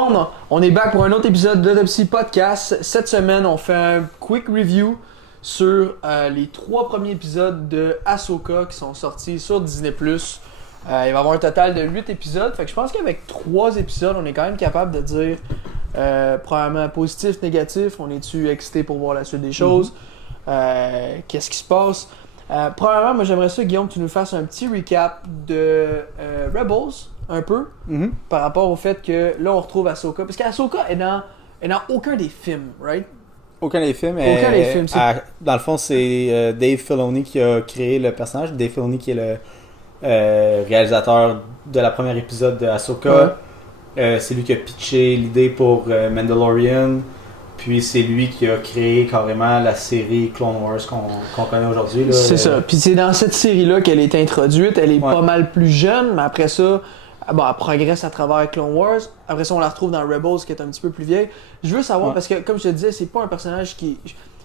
monde, on est back pour un autre épisode d'Autopsy Podcast. Cette semaine, on fait un quick review sur les 3 premiers épisodes de Ahsoka qui sont sortis sur Disney+. Il va y avoir un total de 8 épisodes, fait que je pense qu'avec 3 épisodes, on est quand même capable de dire premièrement positif, négatif, on est-tu excité pour voir la suite des choses, qu'est-ce qui se passe. Premièrement, moi j'aimerais ça, Guillaume, que tu nous fasses un petit recap de Rebels, un peu, par rapport au fait que là on retrouve Ahsoka, parce qu'Ahsoka est dans aucun des films, right? Aucun des films. Aucun des films. Dans le fond, c'est Dave Filoni qui a créé le personnage. Dave Filoni qui est le réalisateur de la première épisode de Ahsoka. Ouais. C'est lui qui a pitché l'idée pour Mandalorian. Puis c'est lui qui a créé carrément la série Clone Wars qu'on connaît aujourd'hui. Là. C'est ça. Puis c'est dans cette série-là qu'elle est introduite. Elle est pas mal plus jeune, mais après ça, bon, elle progresse à travers Clone Wars. Après ça, on la retrouve dans Rebels, qui est un petit peu plus vieille. Je veux savoir, parce que comme je te disais, c'est pas un personnage qui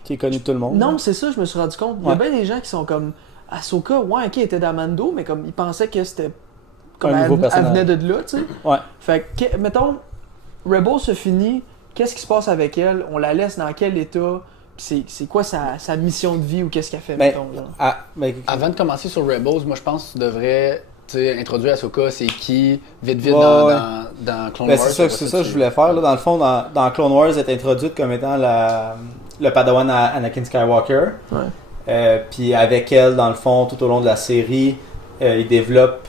est connu de tout le monde. Non, c'est ça, je me suis rendu compte. Il y a bien des gens qui sont comme Ahsoka, ouais, ok, elle était dans Mando, mais comme ils pensaient que c'était comme un nouveau personnage. Elle venait de là, tu sais. Ouais. Fait que, mettons, Rebels se finit. Qu'est-ce qui se passe avec elle? On la laisse dans quel état? C'est quoi sa mission de vie ou qu'est-ce qu'elle fait, mettons? Avant de commencer sur Rebels, moi je pense que tu devrais introduire Ahsoka, c'est qui, vite dans Clone Wars. C'est ça que je voulais faire. Là. Dans le fond, dans Clone Wars, elle est introduite comme étant le padawan à Anakin Skywalker. Ouais. Puis avec elle, dans le fond, tout au long de la série, il développe,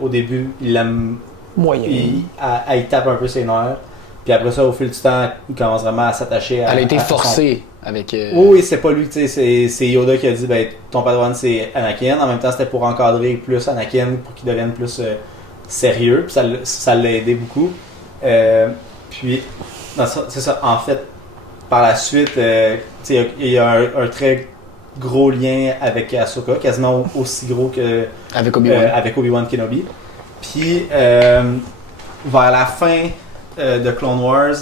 au début, il l'aime moyen. Il tape un peu ses nerfs. Puis après ça, au fil du temps, il commence vraiment à s'attacher à... Elle a été forcée avec... Oui, c'est pas lui, c'est Yoda qui a dit, ton padawan c'est Anakin. En même temps, c'était pour encadrer plus Anakin, pour qu'il devienne plus sérieux. Puis ça l'a aidé beaucoup. Puis, c'est ça, en fait, par la suite, il y a un très gros lien avec Ahsoka, quasiment aussi gros que... Avec Obi-Wan. Avec Obi-Wan Kenobi. Puis, vers la fin... de Clone Wars,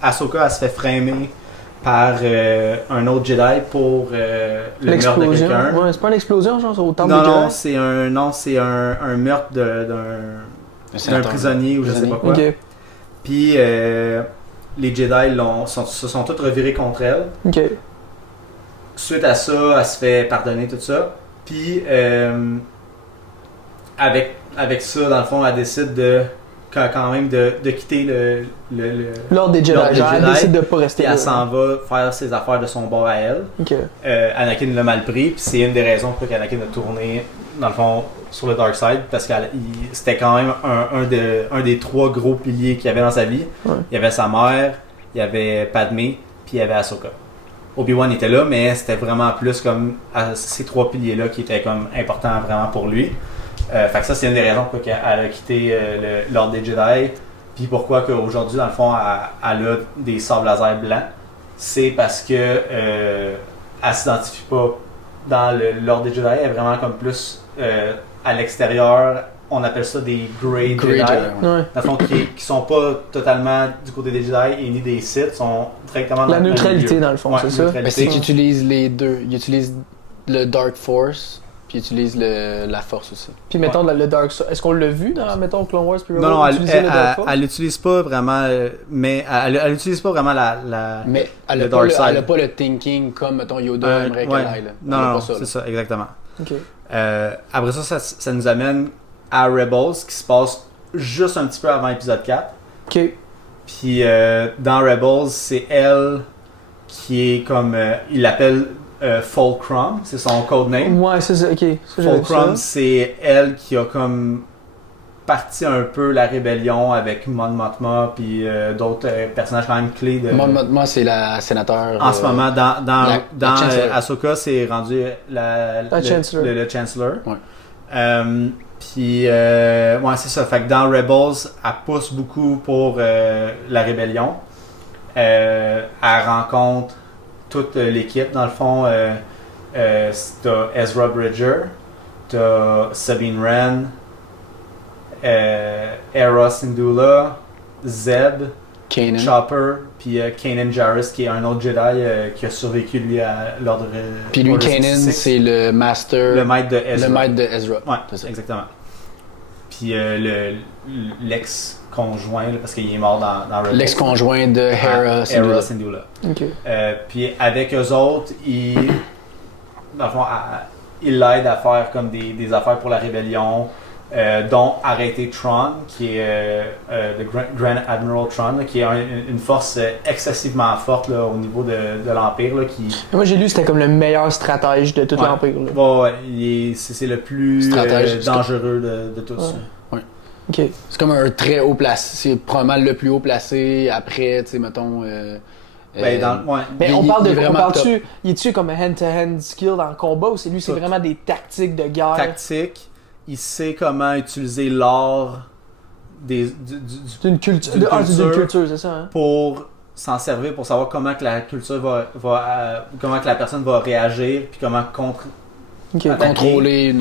Ahsoka elle se fait framer par un autre Jedi pour le meurtre de quelqu'un. Ouais, c'est pas une explosion, genre, au temple des Jedi? C'est un meurtre d'un prisonnier ou je sais pas quoi. Okay. Puis les Jedi se sont tous revirés contre elle. Okay. Suite à ça, elle se fait pardonner tout ça. Puis avec ça, dans le fond, elle décide quand même de quitter l'ordre des Jedi. Elle décide de pas rester là. Elle s'en va faire ses affaires de son bord à elle. Okay. Anakin l'a mal pris, puis c'est une des raisons pour qu'Anakin a tourné, dans le fond, sur le Dark Side, parce que c'était quand même un des 3 gros piliers qu'il y avait dans sa vie. Ouais. Il y avait sa mère, il y avait Padmé, puis il y avait Ahsoka. Obi-Wan était là, mais c'était vraiment plus comme ces 3 piliers-là qui étaient comme importants vraiment pour lui. Fait que ça, c'est une des raisons pourquoi elle a quitté l'ordre des Jedi. Puis pourquoi qu'aujourd'hui, dans le fond, elle a des sables laser blancs. C'est parce que elle s'identifie pas dans l'ordre des Jedi. Elle est vraiment comme plus à l'extérieur. On appelle ça des Grey Jedi. Ouais. Dans le fond, qui sont pas totalement du côté des Jedi et ni des Sith. Sont directement dans la neutralité, dans le fond, c'est ça? Mais c'est qu'ils utilisent les deux. Ils utilisent le Dark Force. Puis ils utilisent la force aussi. Puis mettons le Dark Force, est-ce qu'on l'a vu dans mettons Clone Wars puis Non, elle l'utilise pas vraiment, mais elle utilise pas vraiment mais elle a pas le thinking comme mettons Yoda aimerait qu'elle aille. Non, c'est ça, exactement. Okay. Après ça nous amène à Rebels qui se passe juste un petit peu avant l'épisode 4. OK. Puis dans Rebels, c'est elle qui est comme il l'appelle Fulcrum, c'est son codename. Ouais, c'est ça, ok. Fulcrum, c'est elle qui a comme parti un peu la rébellion avec Mon Mothma puis d'autres personnages quand même clés de... Mon Mothma, c'est la sénateur... En ce moment, dans Ahsoka, c'est rendu le Chancellor. Ouais. Puis, ouais, c'est ça. Fait que dans Rebels, elle pousse beaucoup pour la rébellion. Elle rencontre toute l'équipe, dans le fond. T'as Ezra Bridger, t'as Sabine Wren, Hera Syndulla, Zeb, Kanan. Chopper, puis Kanan Jarrus, qui est un autre Jedi qui a survécu, lui, à l'ordre. Puis lui, Kanan, c'est le master. Le maître de Ezra. Le maître de Ezra. Ouais, c'est ça. Exactement. Puis conjoint, là, parce qu'il est mort dans Rebels. L'ex-conjoint de Hera Hera Syndulla. Syndulla. Ok. Puis avec eux autres, dans le fond, ils l'aident à faire comme des affaires pour la rébellion, dont arrêter Thrawn, qui est le Grand Admiral Thrawn, là, qui est une force excessivement forte là, au niveau de l'Empire. Là, qui... Moi, j'ai lu que c'était comme le meilleur stratège de tout Ouais. l'Empire. Là. Bon, ouais, c'est le plus Stratège, dangereux de tous. Ouais. Ok. C'est comme un très haut placé. C'est probablement le plus haut placé après, tu sais, mettons. Ben, ouais. Mais il- on parle il est de. On vraiment parle-tu. Il est-tu comme un hand-to-hand skill dans le combat ou c'est lui, c'est Tout. vraiment des tactiques de guerre? Tactique, il sait comment utiliser l'art d'une D'une culture. D'une C'est d'une culture. culture, c'est ça, hein? pour s'en servir, pour savoir comment que la culture comment que la personne va réagir, puis comment contre. Ok. contrôler une.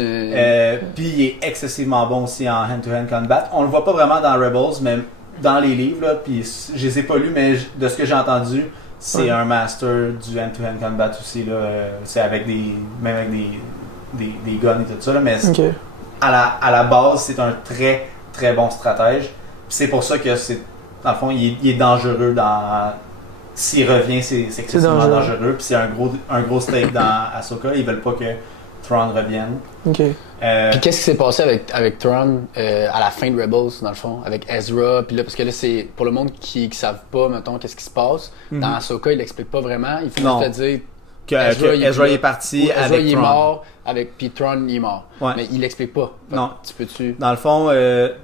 Puis il est excessivement bon aussi en hand-to-hand combat. On le voit pas vraiment dans Rebels, mais dans les livres, là, puis je les ai pas lus, mais de ce que j'ai entendu, c'est Ouais. un master du hand-to-hand combat aussi. Là, c'est avec même avec des guns et tout ça, là, mais Ok. à la base, c'est un très très bon stratège. Puis c'est pour ça que dans le fond, il est dangereux dans. S'il revient, c'est excessivement dangereux. dangereux. Puis c'est un gros stake dans Ahsoka. Ils veulent pas que Thrawn revienne. Ok. Puis qu'est-ce qui s'est passé avec Thrawn à la fin de Rebels, dans le fond, avec Ezra, puis là, parce que là, c'est pour le monde qui savent pas, mettons, qu'est-ce qui se passe. Dans Ahsoka, il l'explique pas vraiment. Il fait Non. juste te dire Que Ezra il est parti Ezra, avec il est Thrawn. mort, puis Thrawn, il est mort. Ouais. Mais il l'explique pas. Fait Non. que Tu peux-tu... Dans le fond,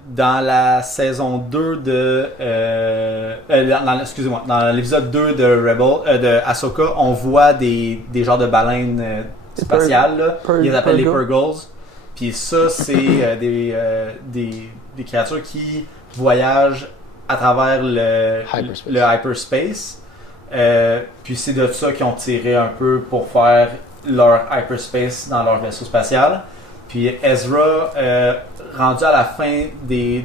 dans la saison 2 de. Excusez-moi, dans l'épisode 2 de de Ahsoka, on voit des genres de baleines spatiales. Là. Ils les appellent les Purgles. Puis ça, c'est des créatures qui voyagent à travers le hyperspace. Puis c'est de ça qu'ils ont tiré un peu pour faire leur hyperspace dans leur vaisseau spatial. Puis Ezra, rendu à la fin de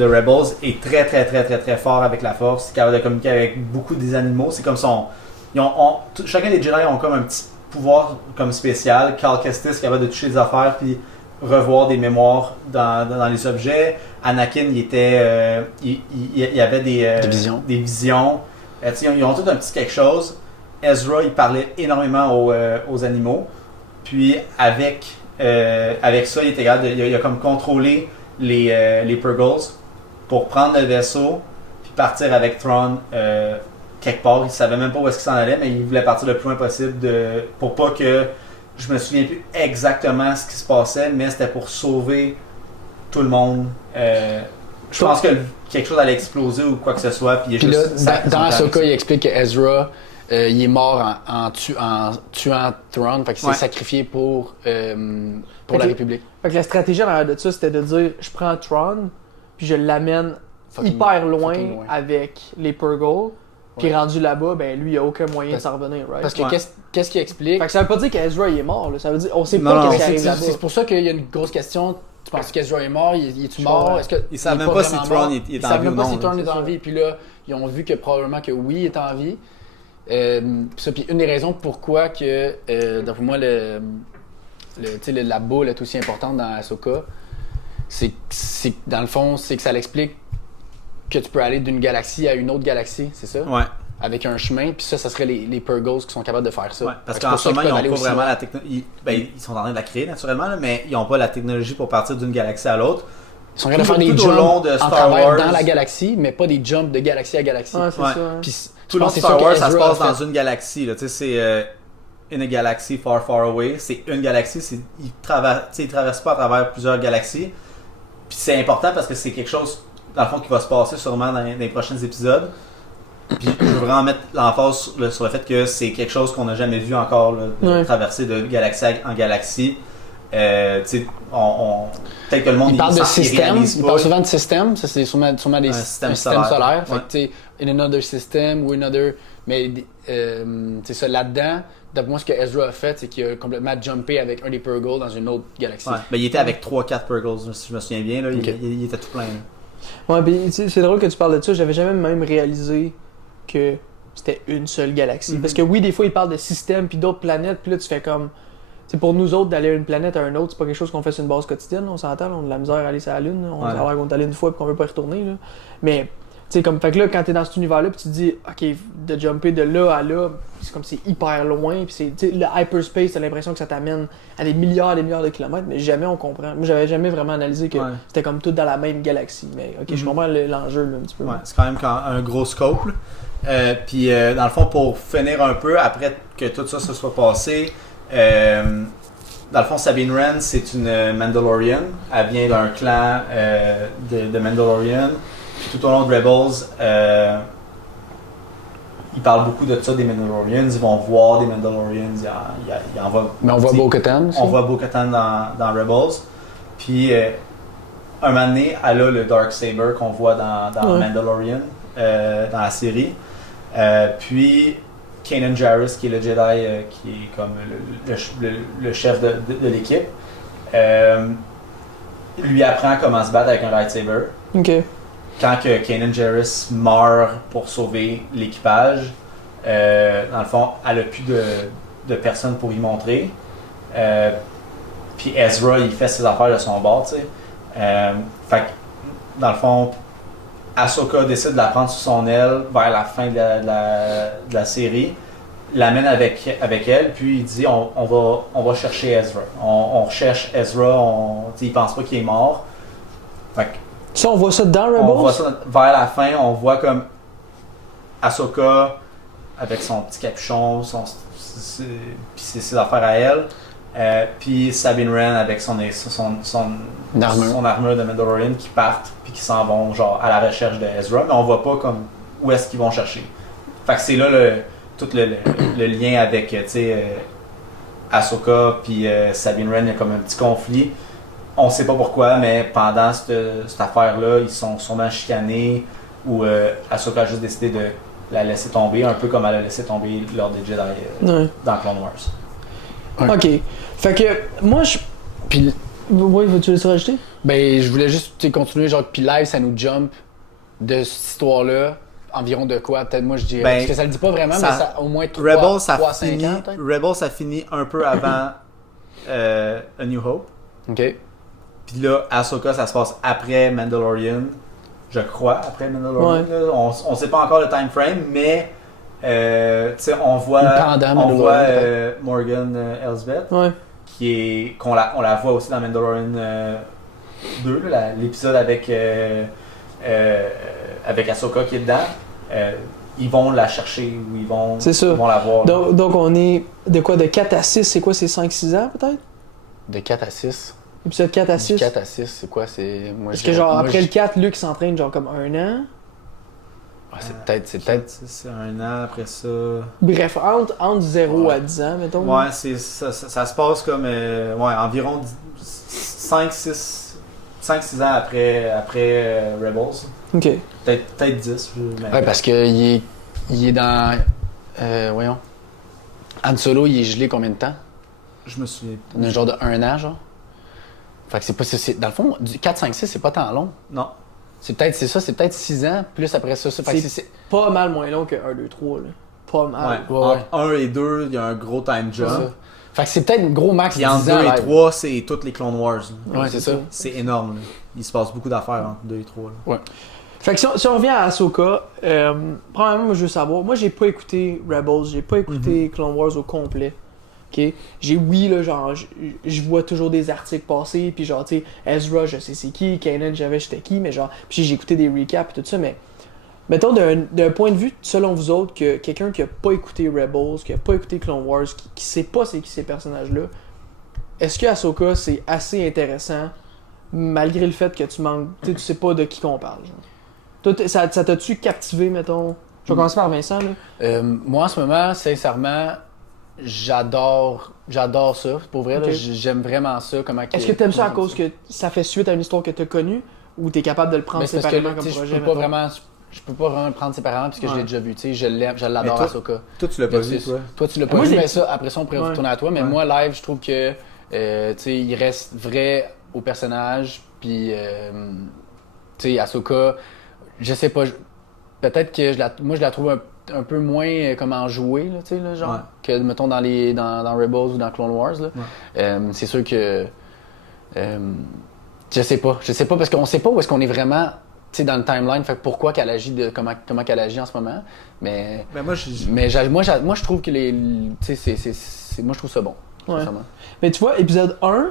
Rebels, est très très très très très fort avec la force. Il est capable de communiquer avec beaucoup des animaux. C'est comme chacun des Jedi ont comme un petit pouvoir comme spécial. Cal Kestis est capable de toucher des affaires puis revoir des mémoires dans les objets. Anakin, il avait des visions. Ils ont tout un petit quelque chose. Ezra, il parlait énormément aux animaux. Puis avec ça, il était capable il a comme contrôlé les Purgles pour prendre le vaisseau puis partir avec Thrawn quelque part. Il savait même pas où est-ce qu'il s'en allait, mais il voulait partir le plus loin possible pour pas que... Je me souviens plus exactement ce qui se passait, mais c'était pour sauver tout le monde. Je pense que quelque chose allait exploser ou quoi que ce soit. Puis là, dans Ahsoka, il explique que Ezra, il est mort en tuant Thrawn, fait qu'il s'est sacrifié pour la République. Fait que la stratégie en arrière de ça, c'était de dire je prends Thrawn, puis je l'amène hyper loin avec les Purgles. Puis rendu là-bas, ben lui, il a aucun moyen de s'en revenir, right? Parce que qu'est-ce qu'il explique? Fait que ça veut pas dire qu'Ezra il est mort, là. Ça veut dire on sait pas qu'est-ce qui arrive là-bas. C'est pour ça qu'il y a une grosse question. Tu penses qu'Ezra est mort? Il est-tu mort? Est-ce que ils savent même pas si Thrawn est en vie ou non. Ils savent même pas si Thrawn est en vie. Puis là, ils ont vu que probablement que oui, il est en vie. Puis une des raisons pourquoi que, d'après moi, la boule est aussi importante dans Ahsoka, c'est dans le fond, c'est que ça l'explique que tu peux aller d'une galaxie à une autre galaxie, c'est ça? Ouais. Avec un chemin, puis ça serait les Purgles qui sont capables de faire ça. Ouais, parce qu'en ce moment, ils n'ont pas vraiment la technologie. Ils sont en train de la créer naturellement, là, mais ils n'ont pas la technologie pour partir d'une galaxie à l'autre. Ils sont capables de faire des jumps en travers dans la galaxie, mais pas des jumps de galaxie à galaxie. Ouais, c'est ça. Hein. Puis, tout le long de Star Wars, ça se passe dans une galaxie. Là. C'est une galaxie far, far away. C'est une galaxie. Ils traversent pas à travers plusieurs galaxies. Puis c'est important parce que c'est quelque chose, dans le fond, qui va se passer sûrement dans les prochains épisodes. Puis je veux vraiment mettre l'emphase sur le fait que c'est quelque chose qu'on n'a jamais vu encore, là, de traverser de galaxie en galaxie. Peut-être que le monde il parle de système, il parle souvent de système, ça c'est sûrement un système solaire. Ouais. Fait que, in another system ou another. Mais c'est ça, là-dedans, d'après moi, ce que Ezra a fait, c'est qu'il a complètement jumpé avec un des Purgles dans une autre galaxie. Ouais. Ben, il était avec 3-4 Purgles, si je me souviens bien. Là, il était tout plein. Là. Ouais, puis c'est drôle que tu parles de ça. J'avais jamais même réalisé que c'était une seule galaxie. Parce que oui, des fois, ils parlent de systèmes puis d'autres planètes, puis là, tu fais comme... C'est pour nous autres d'aller à une planète à une autre, c'est pas quelque chose qu'on fait sur une base quotidienne, on s'entend, là, on a de la misère à aller sur la Lune, là, on Ouais. va savoir qu'on est allé une fois et qu'on veut pas y retourner. Là. Mais, tu sais, comme, fait que là, quand t'es dans cet univers-là, puis tu te dis, ok, de jumper de là à là, c'est comme c'est hyper loin, puis c'est, tu sais, le hyperspace, t'as l'impression que ça t'amène à des milliards de kilomètres, mais jamais on comprend. Moi, j'avais jamais vraiment analysé que Ouais. c'était comme tout dans la même galaxie. Mais, ok, je comprends l'enjeu, là, un petit peu. Ouais, c'est quand même un gros scope. Puis, dans le fond, pour finir un peu, après que tout ça se soit passé, dans le fond, Sabine Wren, c'est une Mandalorian. Elle vient d'un clan de Mandalorian. Puis tout au long de Rebels, ils parlent beaucoup de ça des Mandalorians. Ils vont voir des Mandalorians. Ils en voient, Mais on voit Bo-Katan aussi. on voit Bo-Katan dans Rebels. Puis, un moment donné, elle a le Darksaber qu'on voit dans Ouais. Mandalorian, dans la série. Puis, Kanan Jarrus, qui est le Jedi, qui est comme le chef de l'équipe, lui apprend comment se battre avec un lightsaber. Ok. Quand que Kanan Jarrus meurt pour sauver l'équipage, dans le fond, elle n'a plus de personne pour y montrer. Puis Ezra, il fait ses affaires de son bord, tu sais. Fait que, dans le fond, Ahsoka décide de la prendre sous son aile vers la fin de la série, l'amène avec elle, puis il dit on va chercher Ezra. On recherche Ezra, il pense pas qu'il est mort. Fait que, Ça, on voit ça dans Rebels? on voit ça vers la fin, on voit comme Ahsoka avec son petit capuchon, puis ses affaires à elle. Puis Sabine Wren avec son armure de Mandalorian qui partent puis qui s'en vont genre à la recherche de Ezra, mais on voit pas comme où est-ce qu'ils vont chercher. Fait que c'est là tout le lien avec tu sais Ahsoka puis Sabine Wren, il y a comme un petit conflit. On sait pas pourquoi, mais pendant cette affaire-là, ils sont sûrement chicanés ou Ahsoka a juste décidé de la laisser tomber, un peu comme elle a laissé tomber lors des Jedi Ouais. dans Clone Wars. Ouais. Ok. Fait que, moi, je. Puis, Oui, veux-tu laisser rajouter? ben, je voulais juste tu sais, continuer, genre, puis live, ça nous jump de cette histoire-là. Environ de quoi? Peut-être, moi, je dirais. Ben, parce que ça le dit pas vraiment, ça- mais ça au moins 3 Rebels, ça 5 finit, ans, peut-être. Rebels, ça finit un peu avant A New Hope. Ok. Puis là, Ahsoka, ça se passe après Mandalorian. Je crois, après Mandalorian. Ouais. Là. On sait pas encore le time frame, mais tu sais, on voit, Le pendant on Mandalorian, voit peut-être. Morgan Elsbeth, Ouais. on la voit aussi dans Mandalorian 2, là, l'épisode avec Ahsoka qui est dedans. Ils vont la chercher ou C'est ça. ils vont la voir. Donc, on est de quoi? De 4 à 6, c'est quoi? C'est 5-6 ans, peut-être? De 4 à 6. Épisode 4 à 6. 4 à 6, c'est quoi? C'est. Moi, Parce je que, genre, dirais- moi, après je- le 4, Luke s'entraîne, genre, comme 1 an. Ah, c'est peut-être. C'est un an après ça. Bref, entre 0 Ouais. à 10 ans, mettons. Ouais, ça se passe comme environ 5-6 ans après Rebels. Ok. Peut-être 10. Ouais, parce qu'il est dans. Voyons. Han Solo, il est gelé combien de temps? je me souviens. Un genre de 1 an, genre? Fait que c'est pas. Dans le fond, du 4, 5, 6, c'est pas tant long. Non. C'est peut-être 6 ans, plus après ça. Fait que c'est. Pas mal moins long que 1, 2, 3, là. Pas mal. Ouais. ouais. Entre 1 et 2, il y a un gros time C'est ça. jump. Fait que c'est peut-être un gros max Puis 10 ans. entre 2 et live. 3, c'est toutes les Clone Wars. là. Ouais, c'est ça. C'est énorme. Là. Il se passe beaucoup d'affaires entre 2 et 3. Là. Fait que si on revient à Ahsoka, premièrement, moi, je veux savoir. Moi, j'ai pas écouté Rebels, j'ai pas écouté Clone Wars au complet. Ok? Oui, là, genre, je vois toujours des articles passer, puis genre, tu sais, Ezra, je sais c'est qui, Kanan, j'étais qui, mais genre, puis j'ai écouté des recaps et tout ça, mais mettons d'un point de vue, selon vous autres, que quelqu'un qui a pas écouté Rebels, qui a pas écouté Clone Wars, qui sait pas c'est qui ces personnages-là, est-ce que Ahsoka, c'est assez intéressant, malgré le fait que tu manques, tu sais pas de qui qu'on parle, genre? Toi, ça t'a-tu captivé, mettons? Je vais commencer par Vincent, là. Moi, en ce moment, sincèrement, j'adore ça. Pour vrai, là, Ok. j'aime vraiment ça. Est-ce que t'aimes ça à cause que ça fait suite à une histoire que t'as connue, ou t'es capable de le prendre Mais c'est parce que séparément là, comme tu sais, projet, je peux pas mettons? vraiment. Je peux pas vraiment le prendre séparément parce que je Ouais. l'ai déjà vu. Tu sais, je l'aime, je l'adore, toi- Ahsoka. Toi, tu l'as pas Mais vu, tu- toi? Toi, tu l'as pas Moi, vu, j'ai- mais ça, après ça, on pourrait Ouais. retourner à toi. Mais Ouais. moi, live, je trouve que tu sais, il reste vrai au personnage. Puis, tu sais, Ahsoka, je sais pas. Peut-être que moi, je la trouve un peu moins comment jouer, là, tu sais, là, genre, Ouais. que, mettons, dans Rebels ou dans Clone Wars, là. C'est sûr que... je sais pas, parce qu'on sait pas où est-ce qu'on est vraiment, tu sais, dans le timeline, fait que pourquoi qu'elle agit, comment qu'elle agit en ce moment, mais... Ben moi, moi, je trouve que tu sais, moi, je trouve ça bon, Ouais. sincèrement. Mais tu vois, épisode 1,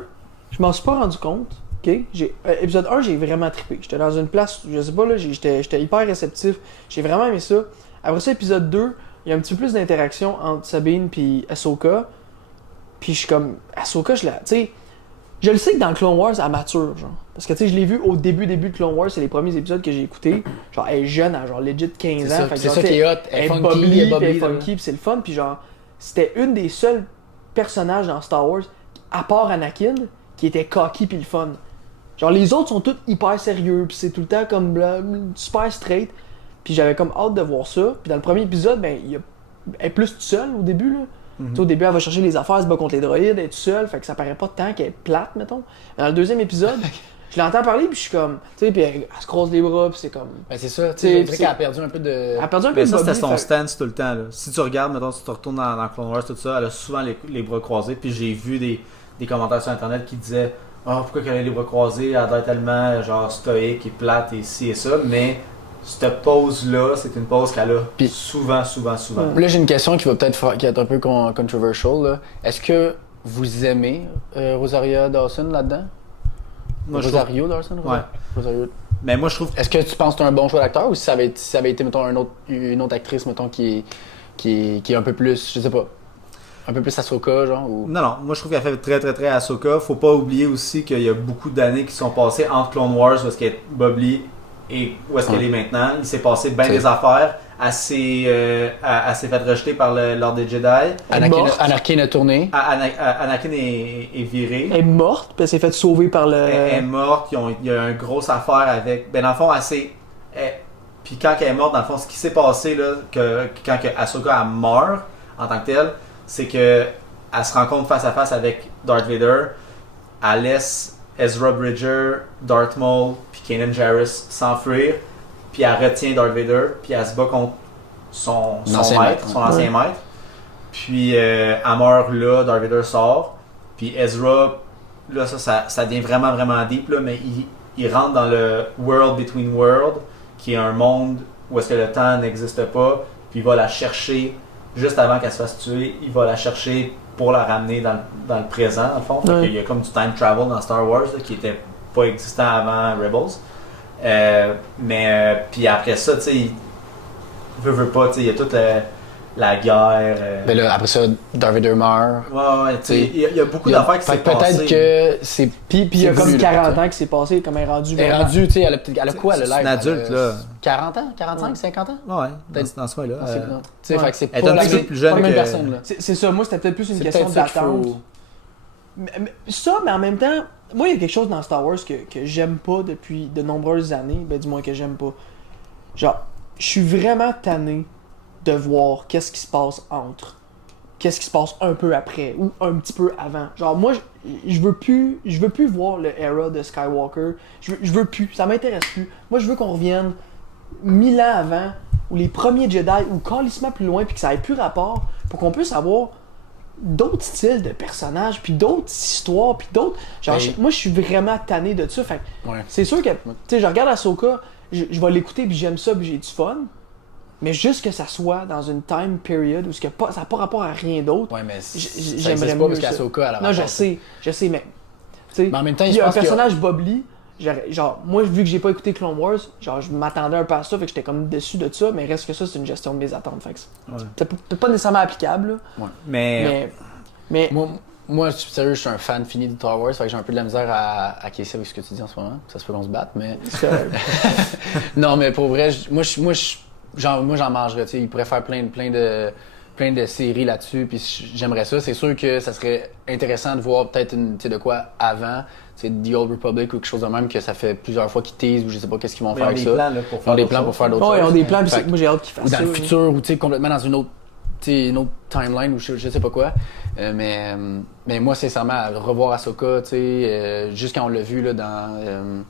je m'en suis pas rendu compte. OK? Épisode 1, j'ai vraiment trippé. J'étais dans une place, je sais pas, là, j'étais hyper réceptif. J'ai vraiment aimé ça. Après ça, épisode 2, il y a un petit peu plus d'interaction entre Sabine et Ahsoka. Puis je suis comme, Ahsoka, tu sais, je le sais que dans Clone Wars, elle mature, genre. Parce que tu sais, je l'ai vu au début de Clone Wars, c'est les premiers épisodes que j'ai écoutés. Genre, elle est jeune, elle a genre legit 15 ans. Fait que C'est genre, ça tu sais, qui est hot, elle est funky, bubbly, elle est puis elle est bubbly, là. funky, puis c'est le fun. Puis genre, c'était une des seuls personnages dans Star Wars, à part Anakin, qui était cocky puis le fun. Genre, les autres sont tous hyper sérieux, puis c'est tout le temps comme super straight. Puis j'avais comme hâte de voir ça. Puis dans le premier épisode, ben, elle est plus toute seule au début, là. Tu sais, au début, elle va chercher les affaires, elle se bat contre les droïdes, elle est toute seule, fait que ça paraît pas tant qu'elle est plate, mettons. Dans le deuxième épisode, je l'entends parler, puis je suis comme, tu sais, puis elle se croise les bras, puis c'est comme. Ben, c'est ça, tu C'est- sais, on dirait c'est- qu'elle a perdu un peu de... Elle a perdu un peu Mais de ça, c'était bobby, son fait- stance tout le temps. Là. Si tu regardes, mettons, si tu retournes dans Clone Wars, tout ça, elle a souvent les bras croisés. Puis j'ai vu des commentaires sur Internet qui disaient pourquoi qu'elle a les bras croisés, elle doit être tellement genre stoïque et plate et ci et ça. Mais cette pose-là, c'est une pose qu'elle a Puis- souvent. Là, j'ai une question qui va peut-être qui va être un peu controversial, là. Est-ce que vous aimez Rosaria Dawson là-dedans? Moi, je Rosario Dawson? Ouais. Rosario. Mais moi, je trouve Est-ce que tu penses que c'est un bon choix d'acteur ou si ça avait été, mettons, une autre actrice, mettons, qui est un peu plus, je sais pas, un peu plus Ahsoka, genre, ou... Non, moi je trouve qu'elle fait très Ahsoka. Faut pas oublier aussi qu'il y a beaucoup d'années qui sont passées entre Clone Wars, où est-ce qu'elle est Bubbly et où est-ce qu'elle est maintenant. Il s'est passé bien C'est- des affaires. Elle s'est fait rejeter par l'Ordre des Jedi. Elle est morte. Anakin a tourné. Anakin est viré. Elle est morte, puis elle s'est fait sauver par le. Elle est morte. Il y a une grosse affaire avec. Ben dans le fond, puis quand elle est morte, dans le fond, ce qui s'est passé là, quand Ahsoka meurt en tant que telle, c'est que elle se rencontre face à face avec Darth Vader. Elle laisse Ezra Bridger, Darth Maul, puis Kanan Jarrus s'enfuir. Puis elle retient Darth Vader, puis elle se bat contre son Ancien maître, maître, son ancien maître. Puis elle meurt là, Darth Vader sort. Puis Ezra, là ça devient vraiment deep, là, mais il rentre dans le World Between Worlds, qui est un monde où est-ce que le temps n'existe pas. Puis il va la chercher juste avant qu'elle se fasse tuer. Il va la chercher pour la ramener dans le présent, dans le fond. Fait Ouais. qu'il y a comme du time travel dans Star Wars là, qui était pas existant avant Rebels. Puis après ça, tu sais, il veut pas, tu sais, il y a toute la guerre. Ben là, après ça, Darth Vader meurt. Ouais, tu sais, il y a beaucoup Il y a- d'affaires qui fait s'est que peut-être passées. que c'est... Puis il y a c'est comme voulu, là, 40 peut-être. ans qui s'est passé, comme elle est rendue. Elle est vraiment- rendue, tu sais, elle a quoi, elle a C'est l'air? une adulte, elle a là. 40 ans? 45, 50 ans? Ouais, Peut-être- dans ce coin-là. Tu sais, Ouais. fait que c'est Elle pas est un la petit peu même- plus jeune pas la même que- personne, là. C'est ça, moi c'était peut-être plus une C'est question peut-être ça qu'il d'attente. faut... Mais en même temps, moi il y a quelque chose dans Star Wars que j'aime pas depuis de nombreuses années, ben du moins que j'aime pas. Genre, je suis vraiment tanné de voir qu'est-ce qui se passe entre. Qu'est-ce qui se passe un peu après ou un petit peu avant. Genre moi je veux plus voir le era de Skywalker. Je veux plus, ça m'intéresse plus. Moi je veux qu'on revienne 1000 ans avant ou les premiers Jedi ou calissement plus loin puis que ça ait plus rapport pour qu'on puisse avoir d'autres styles de personnages puis d'autres histoires puis d'autres genre Ben, moi je suis vraiment tanné de ça. Fait que Ouais. c'est sûr que tu sais je regarde Ahsoka, je vais l'écouter puis j'aime ça puis j'ai du fun. Mais juste que ça soit dans une time period où ça n'a pas rapport à rien d'autre. Ouais, mais J'aimerais pas mieux parce ça. qu'Ahsoka, elle a Non, je rapport. sais, mais. Tu sais, Mais en même temps, il je y a un pense qu'il y a- personnage Bob-Lee, genre, moi, vu que j'ai pas écouté Clone Wars, genre, je m'attendais un peu à ça, fait que j'étais comme déçu de ça, mais reste que ça, c'est une gestion de mes attentes. Fait que c'est peut-être pas nécessairement applicable, là, mais. Moi, sérieux, je suis un fan fini de Star Wars, fait que j'ai un peu de la misère à acquiescer avec ce que tu dis en ce moment. Ça se peut qu'on se batte, mais... Non, mais pour vrai, moi, j'en mangerais, tu sais. Il pourrait faire plein de séries là-dessus, puis j'aimerais ça. C'est sûr que ça serait intéressant de voir peut-être tu sais, de quoi avant, tu sais, The Old Republic ou quelque chose de même, que ça fait plusieurs fois qu'ils teasent ou je sais pas qu'est-ce qu'ils vont Mais faire ils ont avec des ça. plans là, pour Ils faire ont des d'autres plans pour choses. faire d'autres Ouais, ils ont choses. des plans, puis Fait que- moi, j'ai hâte qu'ils fassent ou dans ça. le là. futur, ou tu sais, complètement dans une autre, tu sais, une autre timeline ou je sais pas quoi. Mais moi, sincèrement, à revoir Ahsoka, tu sais, juste quand on l'a vu là, dans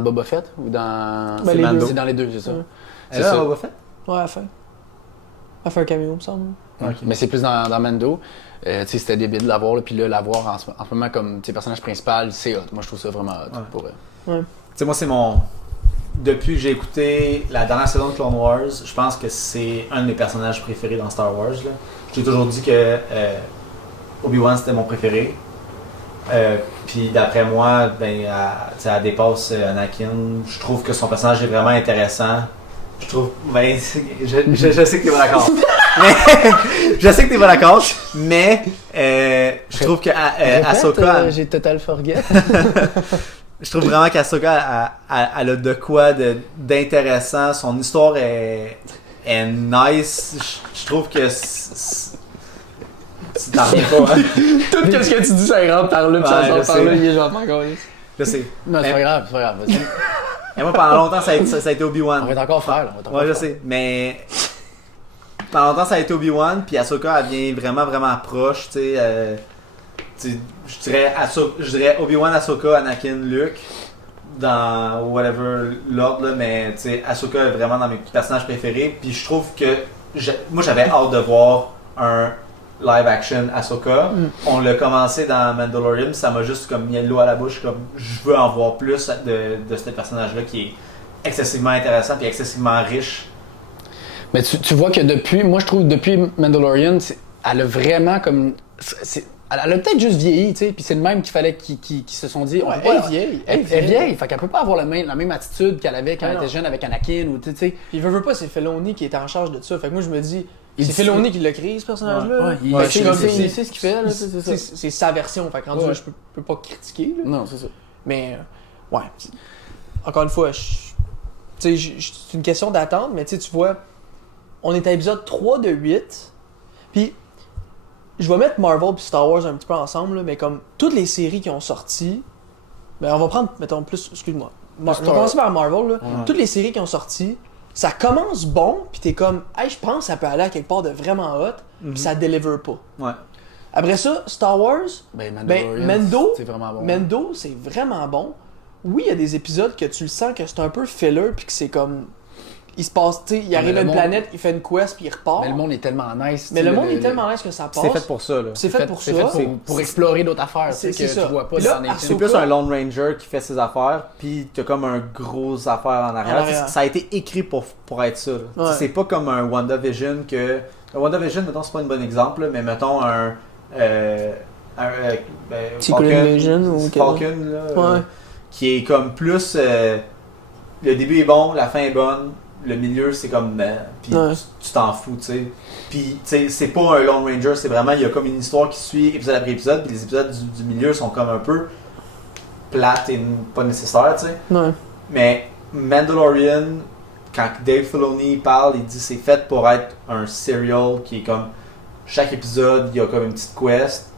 Boba Fett ou dans. Ben, les deux. C'est dans les deux, c'est ça. Ouais. Elle C'est a ça. Boba Fett? Ouais, à la fin. Elle fait un cameo, me semble. Mais c'est plus dans Mando. Tu sais, c'était débile de l'avoir, là, puis là, l'avoir en ce moment comme personnage principal, c'est hot. Moi, je trouve ça vraiment hot pour eux. Tu sais, moi, c'est mon. Depuis que j'ai écouté la dernière saison de Clone Wars, je pense que c'est un de mes personnages préférés dans Star Wars. Là. J'ai toujours dit que Obi-Wan c'était mon préféré. Puis d'après moi, ben, elle dépasse Anakin. Je trouve que son personnage est vraiment intéressant. Je trouve. Ben, je sais que t'es pas d'accord. Je sais que t'es pas d'accord, mais je trouve que Ahsoka. J'ai total forget. Je trouve vraiment qu'Ahsoka elle a de quoi d'intéressant. Son histoire est nice. Je trouve que tu t'en reviens pas, hein? Tout ce que tu dis, ça rentre par là, puis ça Ouais, sort par là, il est genre encore. Je sais. Non, c'est pas grave, c'est pas grave. Vas-y. Et moi, pendant longtemps, ça a été Obi-Wan. On va être encore faire, là. Ouais, je sais. Mais pendant longtemps, ça a été Obi-Wan, puis Ahsoka, elle vient vraiment, vraiment proche, tu sais. Je dirais Obi-Wan, Ahsoka, Anakin, Luke, dans whatever l'ordre, là, mais tu sais, Ahsoka est vraiment dans mes personnages préférés, puis je trouve que moi, j'avais hâte de voir un live action Ahsoka. On l'a commencé dans Mandalorian, ça m'a juste comme mis l'eau à la bouche, comme je veux en voir plus de ce personnage-là qui est excessivement intéressant puis excessivement riche. Mais tu vois que moi je trouve depuis Mandalorian, elle a vraiment comme. Elle a peut-être juste vieilli, tu sais, puis c'est le même qu'il fallait qu'ils se sont dit. Elle est vieille. Elle est vieille, fait qu'elle peut pas avoir la même attitude qu'elle avait quand elle était jeune avec Anakin ou tu sais. Puis veut pas, c'est Filoni qui est en charge de ça. Fait que moi je me dis, c'est Filoni qui l'a créé ce personnage-là. Il sait ce qu'il fait, là, c'est ça. C'est sa version, fait que rendu là, je peux pas critiquer. Là. Non, c'est ça. Mais, ouais. Encore une fois, c'est une question d'attente, mais tu vois, on est à l'épisode 3 de 8. Puis, je vais mettre Marvel et Star Wars un petit peu ensemble, là, mais comme toutes les séries qui ont sorti, ben on va prendre, mettons, plus, excuse-moi. Je vais commencer par Marvel, là. Toutes les séries qui ont sorti, ça commence bon, puis t'es comme, hey, je pense que ça peut aller à quelque part de vraiment hot, puis ça deliver pas. Ouais. Après ça, Star Wars, Mando, c'est vraiment bon. Mando, c'est vraiment bon. Oui, il y a des épisodes que tu le sens que c'est un peu filler, puis que c'est comme. Il se passe, tu sais, il arrive à une planète, il fait une quest, puis il repart. Mais le monde est tellement nice. Mais le monde est tellement nice que ça passe. C'est fait pour ça, là. C'est fait pour ça. Pour explorer d'autres affaires, c'est que ça. tu vois pas Là, dans les C'est plus un Lone Ranger qui fait ses affaires, puis t'as comme un gros affaire en arrière. Ça a été écrit pour être ça. Ouais. C'est pas comme un WandaVision que. WandaVision, mettons, c'est pas un bon exemple, là, mais mettons un Falcon là, qui est comme plus. Le début est bon, la fin est bonne. Le milieu, c'est comme. Puis tu t'en fous, tu sais. Puis, tu sais, c'est pas un Lone Ranger, c'est vraiment. Il y a comme une histoire qui suit épisode après épisode, puis les épisodes du milieu sont comme un peu plates et pas nécessaires, tu sais. Ouais. Mais Mandalorian, quand Dave Filoni parle, il dit c'est fait pour être un serial qui est comme. Chaque épisode, il y a comme une petite quest,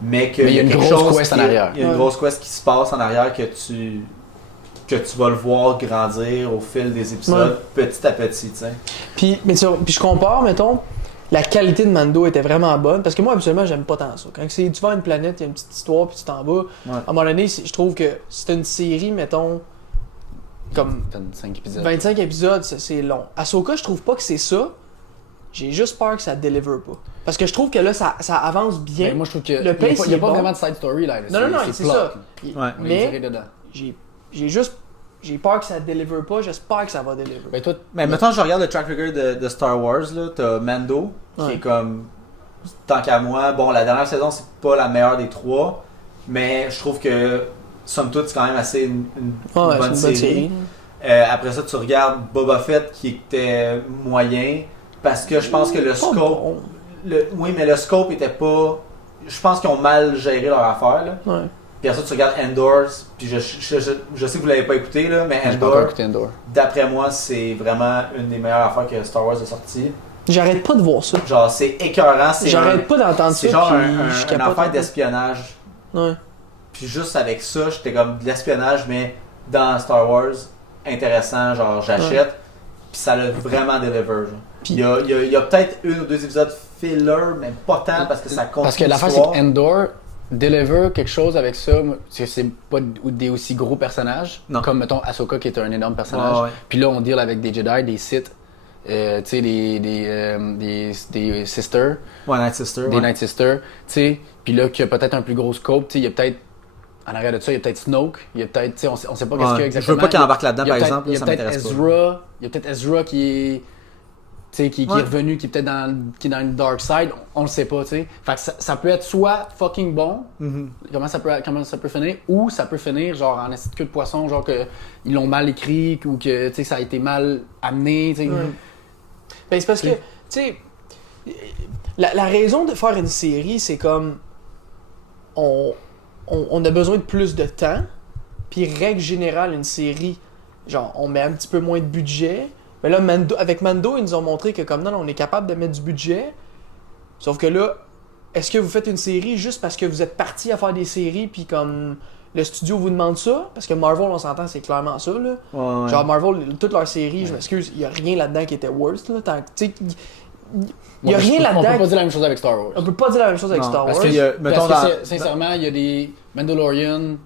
mais qu'il y a une grosse quest en arrière. Il y a une grosse quest qui se passe en arrière que tu vas le voir grandir au fil des épisodes, petit à petit, tu sais. Puis je compare, mettons, la qualité de Mando était vraiment bonne, parce que moi, habituellement, j'aime pas tant ça. Quand tu vas à une planète, il y a une petite histoire, puis tu t'en vas. À un moment donné, je trouve que c'est une série, mettons, comme 25 épisodes. 25 épisodes, c'est long. Ahsoka, je trouve pas que c'est ça. J'ai juste peur que ça deliver pas. Parce que je trouve que là, ça avance bien. Mais moi, je trouve que le pace, il n'y a pas vraiment de side story, là. Non, c'est ça. Mais j'ai peur que ça deliver pas, j'espère que ça va deliver. Mais mettons, je regarde le track record de Star Wars, là, t'as Mando, qui est comme, tant qu'à moi, bon, la dernière saison, c'est pas la meilleure des trois, mais je trouve que, somme toute, c'est quand même assez une bonne série. Après ça, tu regardes Boba Fett, qui était moyen, parce que je pense que le scope... Oui, mais le scope était pas... Je pense qu'ils ont mal géré leur affaire, là. Ouais. Puis après ça, tu regardes Endor, puis je sais que vous l'avez pas écouté, là, mais Endor, d'après moi, c'est vraiment une des meilleures affaires que Star Wars a sorti. J'arrête pas de voir ça. Genre, c'est écœurant. J'arrête pas d'entendre ça. C'est genre une affaire d'espionnage. Ouais. Puis juste avec ça, j'étais comme de l'espionnage, mais dans Star Wars, intéressant, genre j'achète. Puis ça l'a vraiment deliver. Il y a peut-être une ou deux épisodes filler, mais pas tant parce que ça continue. Parce que l'affaire, c'est qu'Endor deliver quelque chose avec ça, c'est pas des aussi gros personnages, comme mettons Ahsoka qui est un énorme personnage. Puis là, on deal avec des Jedi, des Sith, tu sais, des sisters, Ouais, Night Sister. des Ouais. Night Sisters, tu sais, puis là, qu'il y a peut-être un plus gros scope, tu sais, il y a peut-être, en arrière de ça, il y a peut-être Snoke, il y a peut-être, tu sais, on sait pas qu'est-ce qu'il y a Ouais. exactement. Je veux pas qu'il embarque là-dedans, Il y a par peut-être- exemple, il y là, a ça peut-être m'intéresse pas. Ezra, il y a peut-être Ezra qui est... Tu sais, qui est Ouais. revenu, qui est peut-être qui est dans le dark side, on le sait pas, tu sais. Fait que ça peut être soit fucking bon, Mhm. comment ça peut finir, ou ça peut finir genre en esti de queue de poisson, genre que ils l'ont mal écrit ou que tu sais ça a été mal amené, tu sais. Ouais. Ben, c'est parce que, tu sais, la raison de faire une série, c'est comme. On a besoin de plus de temps. Puis, règle générale, une série, genre, on met un petit peu moins de budget. Mais là, avec Mando, ils nous ont montré que, comme non, on est capable de mettre du budget. Sauf que là, est-ce que vous faites une série juste parce que vous êtes parti à faire des séries, puis comme le studio vous demande ça? Parce que Marvel, on s'entend, c'est clairement ça, là. Ouais, ouais. Genre Marvel, toutes leurs séries, je m'excuse, il y a rien là-dedans qui était worst, là. Tu sais, il y a Ouais, rien on peut là-dedans. pas dire la même chose avec Star Wars. On peut pas dire la même chose avec Non, Star parce Wars. qu'il y a- mettons Parce que dans- sincèrement, il y a des Mandalorian,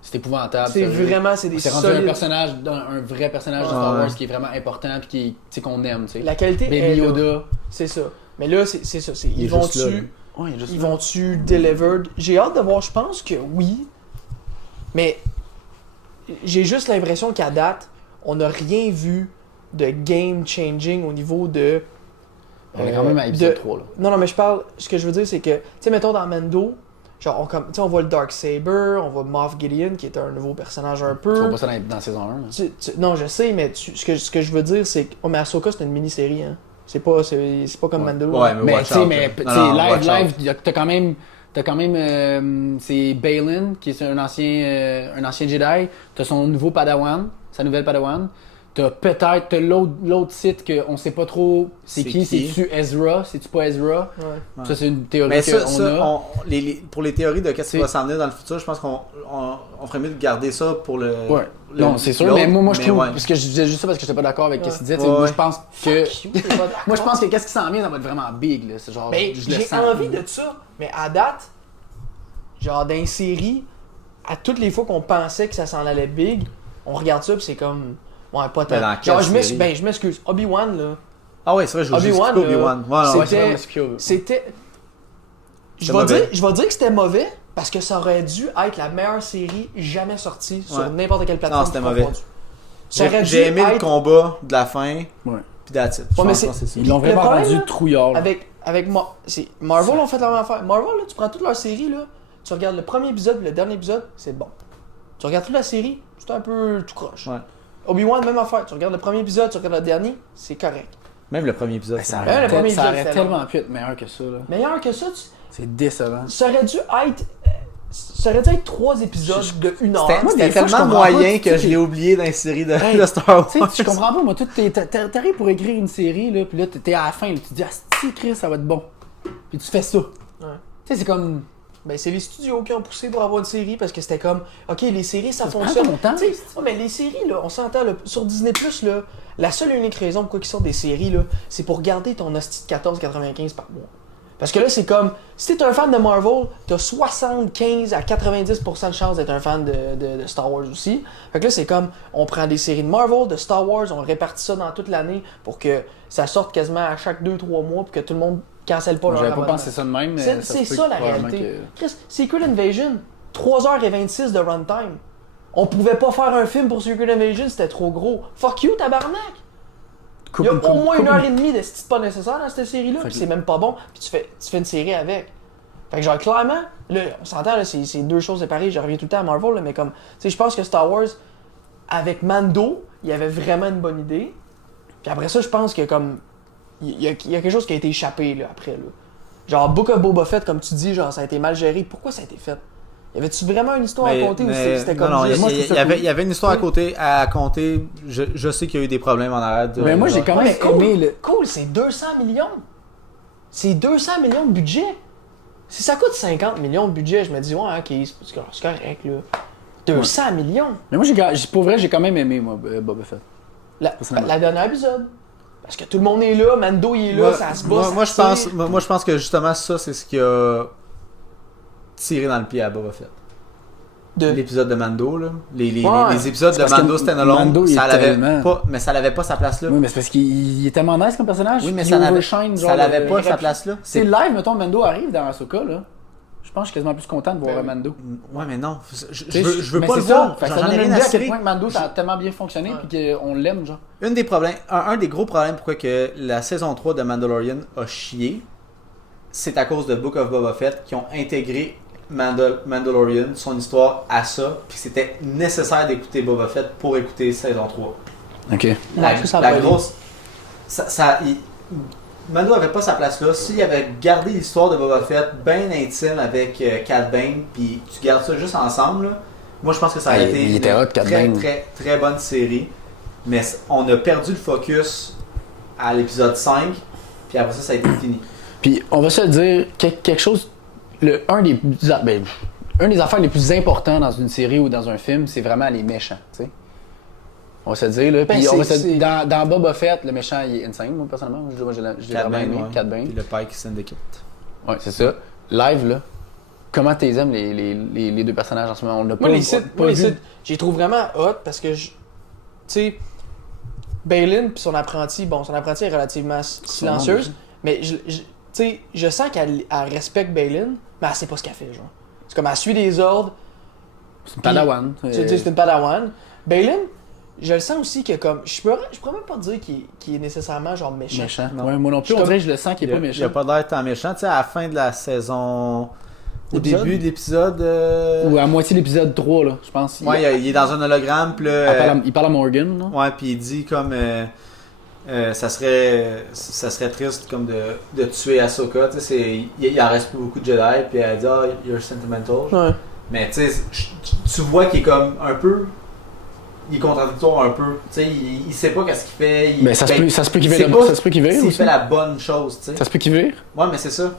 c'est épouvantable. C'est sérieux. vraiment, c'est des C'est rendu un solides. personnage, un vrai personnage de Ouais. Star Wars qui est vraiment important puis qui, tu sais, qu'on aime, tu sais. La qualité est Baby là. Yoda. C'est ça. Mais là, c'est ça. il est Ils juste là, lui. vont-tu Ouais, il est juste ils là. vont-tu delivered? J'ai hâte de voir, je pense que oui. Mais j'ai juste l'impression qu'à date, on n'a rien vu de game changing au niveau de. On est quand même à épisode 3 là. Non, mais je parle. Ce que je veux dire, c'est que, tu sais, mettons dans Mando, genre, tu sais, on voit le Darksaber, on voit Moff Gideon, qui est un nouveau personnage un Tu vois peu. pas ça dans saison 1. Là. Non, je sais, mais ce que je veux dire, c'est que. Oh, mais Ahsoka, c'est une mini-série, hein. C'est pas comme Ouais. Mando. Ouais, hein. Mais watch tu sais, out, mais là. tu Non, sais, non, live, watch out. t'as quand même c'est Balin qui est un ancien Jedi. T'as son nouveau Padawan, sa nouvelle Padawan. T'as l'autre site qu'on sait pas trop c'est qui. C'est-tu Ezra? C'est-tu pas Ezra? Ouais. Ça, c'est une théorie Mais ça, qu'on a. pour les théories de qu'est-ce qui C'est- va s'en venir dans le futur, je pense qu'on ferait mieux de garder ça pour le. Ouais. le- Non, c'est sûr, l'autre, mais moi je trouve. ouais. Parce que je disais juste ça parce que j'étais pas d'accord avec ce qu'il disait. Ouais, Moi, ouais. je pense que. Fuck you, t'es pas d'accord. Moi, je pense que qu'est-ce qui s'en vient, ça va être vraiment big. Là. C'est genre. Mais je le j'ai sens. envie de ça. Mais à date, genre dans une série, à toutes les fois qu'on pensait que ça s'en allait big, on regarde ça pis c'est comme. Ouais, pas tant. Mais dans quelle Genre, série? je m'excuse. Obi-Wan, là. Ah ouais, c'est vrai, je veux juste Obi-Wan, Obi-Wan. Ouais, c'est- ouais. Ouais, c'était- c'est C'était. C'était mauvais. Je vais dire que c'était mauvais parce que ça aurait dû être la meilleure série jamais sortie sur Ouais. n'importe quelle plateforme. Non, c'était mauvais. confondue. Ça aurait J'ai dû aimé le être combat de la fin, Ouais. puis that's it. Je Ouais, mais pense c'est- que c'est ça. Ils l'ont Le vraiment problème, rendu là, trouillard. là. Marvel ont fait la même affaire. Marvel, là, tu prends toute leur série, là, tu regardes le premier épisode, le dernier épisode, c'est bon. Tu regardes toute la série, c'est un peu tout croche. Ouais. Obi-Wan, même affaire. Tu regardes le premier épisode, tu regardes le dernier, c'est correct. Même le premier épisode. Ben, ça Ouais, le aurait, premier ça épisode, aurait c'était tellement long. pu être meilleur que ça. Là. Meilleur que ça, C'est décevant. ça aurait dû être. Ça aurait dû être 3 épisodes de 1 heure. C'était Moi, c'était des fois, je tellement comprends pas, moyen tu que sais, je l'ai oublié dans les séries de, Hey, de Star Wars. Tu sais, je comprends pas, moi, t'arrives pour écrire une série, là, puis là, t'es à la fin, là, tu te dis, ah, si, Chris, ça va être bon. Puis tu fais ça. Tu sais, c'est comme. Ben, c'est les studios qui ont poussé pour avoir une série parce que c'était comme, ok, les séries ça prend fonctionne. ton temps. Tu sais, ouais, mais les séries, là, on s'entend, là, sur Disney, là, la seule et unique raison pourquoi ils sortent des séries, là, c'est pour garder ton hostie de 14,95 par mois. Parce que là, c'est comme, si t'es un fan de Marvel, t'as 75 à 90% de chance d'être un fan de Star Wars aussi. Fait que là, c'est comme, on prend des séries de Marvel, de Star Wars, on répartit ça dans toute l'année pour que ça sorte quasiment à chaque 2-3 mois pour que tout le monde cancelle pas leur J'avais pas abonnement. pensé ça de même, mais. C'est se peut ça la probablement réalité. que- Chris, Secret Invasion, 3h26 de runtime. On pouvait pas faire un film pour Secret Invasion, c'était trop gros. Fuck you, tabarnak! Il y a au moins 1h30 de c'est pas nécessaire dans cette série-là, Fait puis que- c'est même pas bon, puis tu fais une série avec. Fait que genre, clairement, là, on s'entend, là, c'est deux choses séparées, je reviens tout le temps à Marvel, là, mais comme, tu sais, je pense que Star Wars, avec Mando, il y avait vraiment une bonne idée. Puis après ça, je pense que comme, il y a quelque chose qui a été échappé, là, après, là. Genre, Book of Boba Fett, comme tu dis, genre, ça a été mal géré. Pourquoi ça a été fait? Y avait-tu vraiment une histoire à compter ou c'était comme non, juste... moi, je trouve ça il y avait une histoire à compter. Je sais qu'il y a eu des problèmes en arrière. Mais moi, j'ai quand Ouais, même mais cool, aimé le. cool, c'est 200 millions. C'est 200 millions de budget. Si ça coûte 50 millions de budget, je me dis, ouais, ok, c'est correct, là. 200 millions. Mais moi, pour vrai, j'ai quand même aimé, moi, Boba Fett. Personnellement. La dernière épisode. Parce que tout le monde est là, Mando il est là, ça se bat. Moi, ça je tire. pense que justement, ça, c'est ce qui a tiré dans le pied à Boba Fett. l'épisode de Mando, là. Les Ouais. épisodes C'est de parce Mando que standalone, Mando, il ça est l'avait tellement- pas, mais ça l'avait pas sa place là. Oui, mais c'est parce qu'il est tellement nice comme personnage. Oui, mais puis ça il l'avait, overshine, genre, ça l'avait pas il sa aurait pu- place là. C'est live, mettons, Mando arrive dans Ahsoka, là. Je pense que je suis quasiment plus content de voir Ben oui. Mando. Ouais, mais non. Je Tu sais, veux mais pas c'est le ça. voir. Fait que J'en ça ai donne une rien à idée à quel cirer. point que Mando ça a tellement bien fonctionné Ouais. puis qu'on l'aime, genre. Un des gros problèmes pourquoi que la saison 3 de Mandalorian a chié, c'est à cause de Book of Boba Fett qui ont intégré Mandalorian, son histoire à ça, puis c'était nécessaire d'écouter Boba Fett pour écouter saison 3. Ok. Ouais, ça va aller. grosse. Mando avait pas sa place là. S'il avait gardé l'histoire de Boba Fett bien intime avec Cad Bane, puis tu gardes ça juste ensemble, là, moi je pense que ça aurait Ah, été il était hot, Cad très, Bane. très, très bonne série. Mais on a perdu le focus à l'épisode 5, puis après ça a été fini. Puis on va se le dire, quelque chose, un des affaires les plus importants dans une série ou dans un film, c'est vraiment les méchants, tu sais. On va se le dire, là. Ben, Puis on va c'est- dans Boba Fett, le méchant, il est insane, moi, personnellement. Je l'ai Cad vraiment Bane, aimé, ouais. Cad Bane. Puis le Pike Syndicate. Ouais, c'est ça. Live, là, comment tu les aimes, les deux personnages en ce moment? On n'a pas, Moi, les pas sites, moi, les vu- sites, je les trouve vraiment hot parce que, tu sais, Baylin puis son apprenti est relativement silencieuse, mais tu sais, je sens qu'elle respecte Baylin, mais elle sait pas ce qu'elle fait, genre. C'est comme elle suit des ordres, C'est une padawan. tu sais, c'est une padawan. Baylin, je le sens aussi que comme, je pourrais même pas dire qu'il est nécessairement genre méchant. Méchant. Non. Ouais, moi non plus, Je on comme- dirait que je le sens qu'il est pas Il méchant. a pas l'air tant méchant. Tu sais, à la fin de la saison. Au L'épisode? début de l'épisode. Ou à moitié de l'épisode 3, là, je pense. Ouais, il est dans un hologramme, puis là. Il parle à Morgan, non? Ouais, puis il dit comme ça serait triste comme de tuer Ahsoka, tu sais, il en reste plus beaucoup de Jedi, puis elle dit ah you're sentimental. Ouais. Mais tu sais, tu vois qu'il est comme un peu, il est contradictoire un peu, tu sais, il sait pas qu'est-ce qu'il fait. Mais ça se peut qu'il c'est vire. pas Ça se peut qu'il vire s'il aussi. fait la bonne chose, tu sais. Ça se peut qu'il vire. Ouais, mais c'est ça.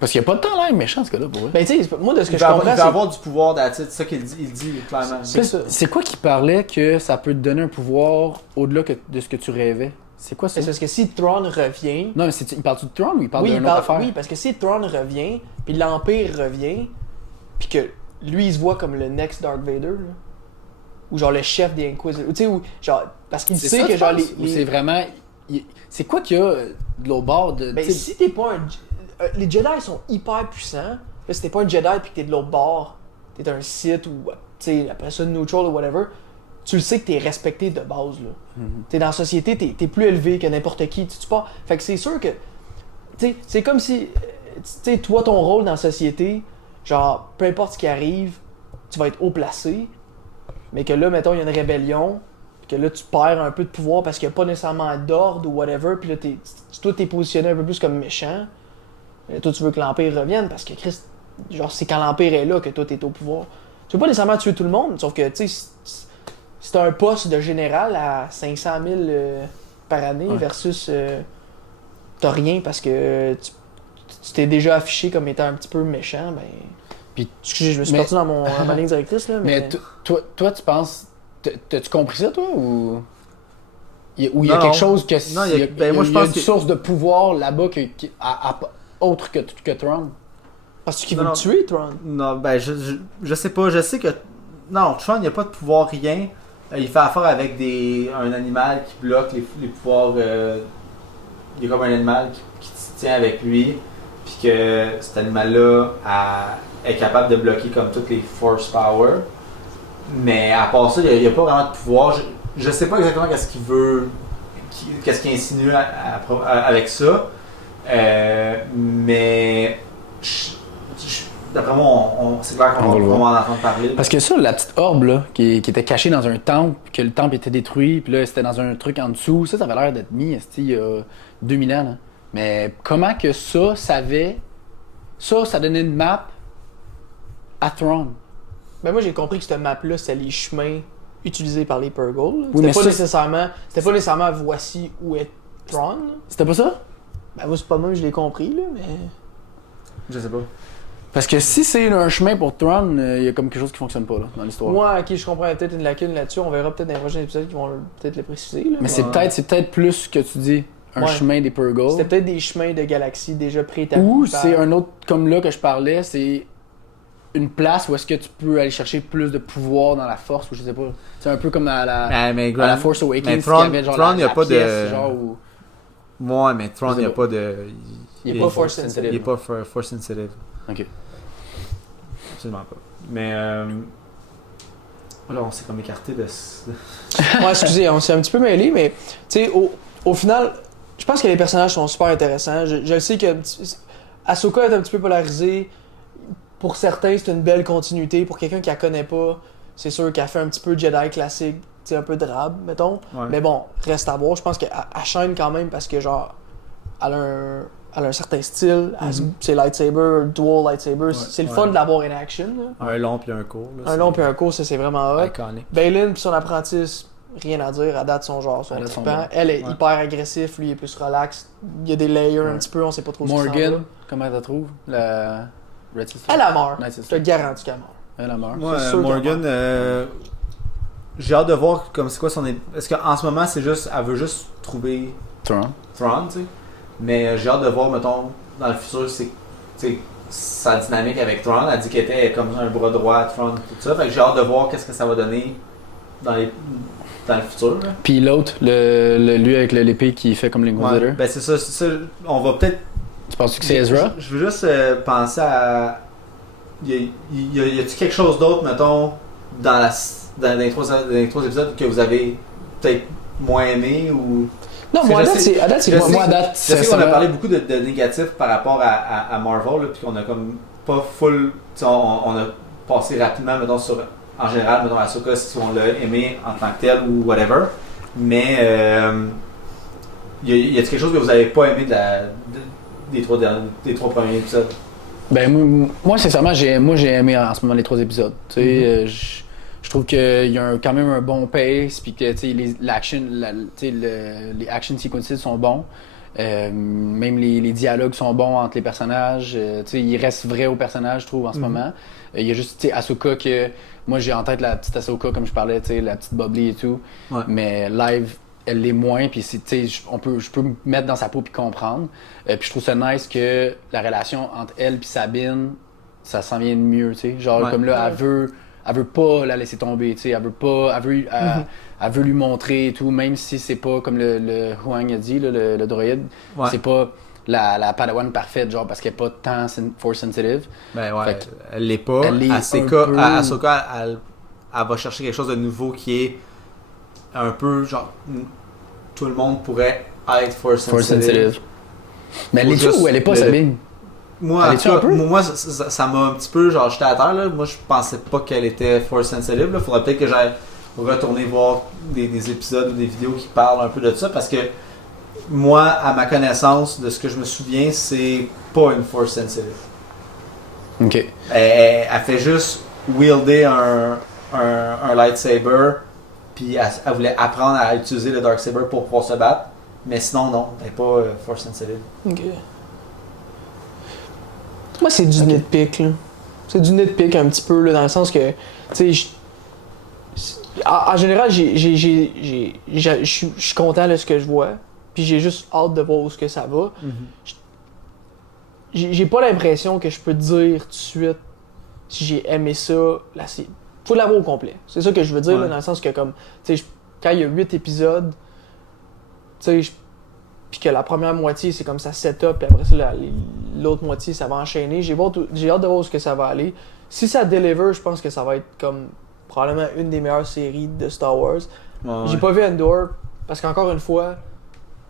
Parce qu'il n'y a pas de temps l'air méchant, ce gars-là, pour vrai. Ben, tu sais, moi, de ce que Il je peut comprends, avoir du pouvoir d'attitude, c'est ça qu'il dit, il dit clairement. c'est ça. C'est quoi qui parlait que ça peut te donner un pouvoir au-delà de ce que tu rêvais? C'est quoi ça? C'est parce que si Thrawn revient, Non, mais il parle-tu de Tron ou il parle oui, d'une autre affaire? oui, parce que si Thrawn revient, puis l'Empire revient, puis que lui, il se voit comme le next Darth Vader, là, ou genre le chef des Inquisitors, tu sais, ou genre, parce qu'il C'est sait ça, que tu genre penses? Ou c'est vraiment... C'est quoi qu'il y a de l'autre bord de... Ben, tu sais, si t'es pas un... les Jedi sont hyper puissants, là, si t'es pas un Jedi puis que t'es de l'autre bord, t'es un Sith ou, tu sais, après ça, neutral ou whatever, tu le sais que t'es respecté de base, là. T'es dans la société, t'es plus élevé que n'importe qui, tu pars. Fait que c'est sûr que, tu sais, c'est comme si, tu sais, toi, ton rôle dans la société, genre, peu importe ce qui arrive, tu vas être haut placé, mais que là, mettons, il y a une rébellion, puis que là, tu perds un peu de pouvoir parce qu'il n'y a pas nécessairement d'ordre ou whatever, puis là, toi, t'es positionné un peu plus comme méchant. Toi, tu veux que l'Empire revienne parce que Christ, genre, c'est quand l'Empire est là que toi, t'es au pouvoir. Tu veux pas nécessairement tuer tout le monde, sauf que, tu sais, c'est un poste de général à 500 000 par année Ouais. versus t'as rien parce que tu t'es déjà affiché comme étant un petit peu méchant, ben. Puis- Excusez, je me suis mais- perdu dans ma ligne directrice, là, mais. Mais toi, tu penses... T'as-tu compris ça, toi, ou... Ou il y a Non. quelque chose que... Non, il y a- ben, moi, je il y a pense une que- source de pouvoir là-bas autre que Tron. Parce qu'il Non, veut non. le tuer, Tron. Non, ben je sais pas, je sais que non, Tron il n'y a pas de pouvoir rien. Il fait affaire avec un animal qui bloque les pouvoirs. Il y a comme un animal qui se tient avec lui, puis que cet animal-là est capable de bloquer comme toutes les force power. Mais à part ça, il n'y a pas vraiment de pouvoir. Je sais pas exactement qu'est-ce qu'il veut, qu'est-ce qu'il insinue avec ça. Mais d'après moi, c'est clair qu'on On va le va voir. en entendre parler. Parce que ça, la petite orbe là, qui était cachée dans un temple, que le temple était détruit, puis là c'était dans un truc en dessous, ça avait l'air d'être mis il y a 2000 ans. Là. Mais comment que ça donnait une map à Throne? Ben moi j'ai compris que cette map-là, c'était les chemins utilisés par les Purgle. Oui, C'était mais pas, ça- pas nécessairement voici où est Thrawn. là. C'était pas ça? Ben moi c'est pas moi je l'ai compris là, mais. Je sais pas. Parce que si c'est un chemin pour Throne, il y a comme quelque chose qui fonctionne pas là, dans l'histoire. Moi, ok, je comprends peut-être une lacune là-dessus. On verra peut-être dans les prochains épisodes qui vont peut-être le préciser. Là, Mais c'est Ouais. peut-être plus que tu dis, un Ouais. chemin des Purgle. C'était peut-être des chemins de galaxies déjà préétablis. Ou par- c'est un autre comme là que je parlais, c'est une place où est-ce que tu peux aller chercher plus de pouvoir dans la force ou je sais pas. C'est un peu comme à la Force Awakens qui avait genre Thrawn, il y a pas pièce, de genre où... Ouais, mais Thrawn, il n'y a pas de Il est pas force sensitive. Il est pas force sensitive. OK. Absolument pas. Mais là, on s'est comme écarté de Ouais, excusez, on s'est un petit peu mêlé, mais tu sais, au final, je pense que les personnages sont super intéressants. Je sais que Ahsoka est un petit peu polarisée. Pour certains, c'est une belle continuité. Pour quelqu'un qui la connaît pas, c'est sûr qu'elle fait un petit peu Jedi classique, tu sais, un peu drabe, mettons. Ouais. Mais bon, reste à voir. Je pense qu'elle chaîne quand même parce que, genre, elle a un certain style. C'est lightsaber, dual lightsaber. C'est le fun de l'avoir in action. Là. Un long puis un court. Là, Un long puis un court, ça c'est vraiment hot. iconique. Baylan puis son apprentice, rien à dire, à date son genre, son trippant. Elle est hyper agressif, lui il est plus relax. Il y a des layers un petit peu, on sait pas trop ce qui s'en va. Morgan, comment tu la trouves? La Red Sister? Elle a mort. Night Je Sister. te garantis qu'elle meurt. Elle a mort. Moi, C'est sûr Morgan, j'ai hâte de voir comme c'est quoi son. Est-ce qu'en ce moment, c'est juste. Elle veut juste trouver Thrawn. Thrawn, tu sais. Mais j'ai hâte de voir, mettons, dans le futur, c'est. Tu sais, sa dynamique avec Thrawn. Elle dit qu'elle était comme un bras droit à Thrawn, tout ça. Fait que j'ai hâte de voir qu'est-ce que ça va donner dans le futur. Là. Puis l'autre, lui avec l'épée qui fait comme l'Inquisitor. Ouais, ben c'est ça. On va peut-être. Tu penses que c'est Ezra? Je veux juste penser à. Y a-tu quelque chose d'autre, mettons, dans les trois épisodes que vous avez peut-être moins aimé ou. Non, moi à date, c'est moi à date, je sais qu'on a parlé beaucoup de négatifs par rapport à Marvel, là, puis qu'on a comme pas full. On a passé rapidement, mettons, sur. En général, mettons, Ahsoka, si on l'a aimé en tant que tel ou whatever. Mais. Y a-t-il quelque chose que vous avez pas aimé des trois premiers épisodes? Ben moi sincèrement j'ai aimé en ce moment les 3 épisodes. Tu sais, je trouve qu'il y a quand même un bon pace puis que tu sais les action sequences sont bons. Même les dialogues sont bons entre les personnages. Tu sais, ils restent vrais aux personnages, je trouve en ce moment. Il y a juste tu sais Ahsoka que moi j'ai en tête la petite Ahsoka comme je parlais, tu sais la petite bubbly et tout. Ouais. Mais live elle l'est moins, puis je peux me mettre dans sa peau puis comprendre. Puis je trouve ça nice que la relation entre elle puis Sabine, ça s'en vient de mieux, tu sais. Genre comme là, elle veut pas la laisser tomber, tu sais. Elle veut lui montrer et tout, même si c'est pas comme le Huang a dit, là, le droïde, c'est pas la Padawan parfaite, genre parce qu'elle est pas tant force sensitive. Ben ouais, Fait elle l'est pas. Ahsoka, elle va chercher quelque chose de nouveau qui est un peu genre tout le monde pourrait être force sensitive. Mais elle est-tu ou elle est pas Sabine? Moi, ça m'a un petit peu genre jeté à terre là. Moi je pensais pas qu'elle était force sensitive là. Faudrait peut-être que j'aille retourner voir des épisodes ou des vidéos qui parlent un peu de ça parce que moi à ma connaissance de ce que je me souviens c'est pas une force sensitive. Ok. Elle fait juste wielder un lightsaber. Puis elle voulait apprendre à utiliser le Darksaber pour pouvoir se battre. Mais sinon, non, elle n'est pas force sensitive. Ok. Moi, c'est du nitpick, là. C'est du nitpick un petit peu, là, dans le sens que, tu sais, en général, je suis content de ce que je vois. Puis j'ai juste hâte de voir où ce que ça va. J'ai pas l'impression que je peux te dire tout de suite si j'ai aimé ça. Là, faut l'avoir au complet. C'est ça que je veux dire, là, dans le sens que, comme, tu sais, quand il y a 8 épisodes, tu sais, puis que la première moitié, c'est comme ça setup, puis après ça, l'autre moitié, ça va enchaîner. J'ai hâte de voir où ce que ça va aller. Si ça deliver, je pense que ça va être comme probablement une des meilleures séries de Star Wars. Ouais. J'ai pas vu Endor, parce qu'encore une fois,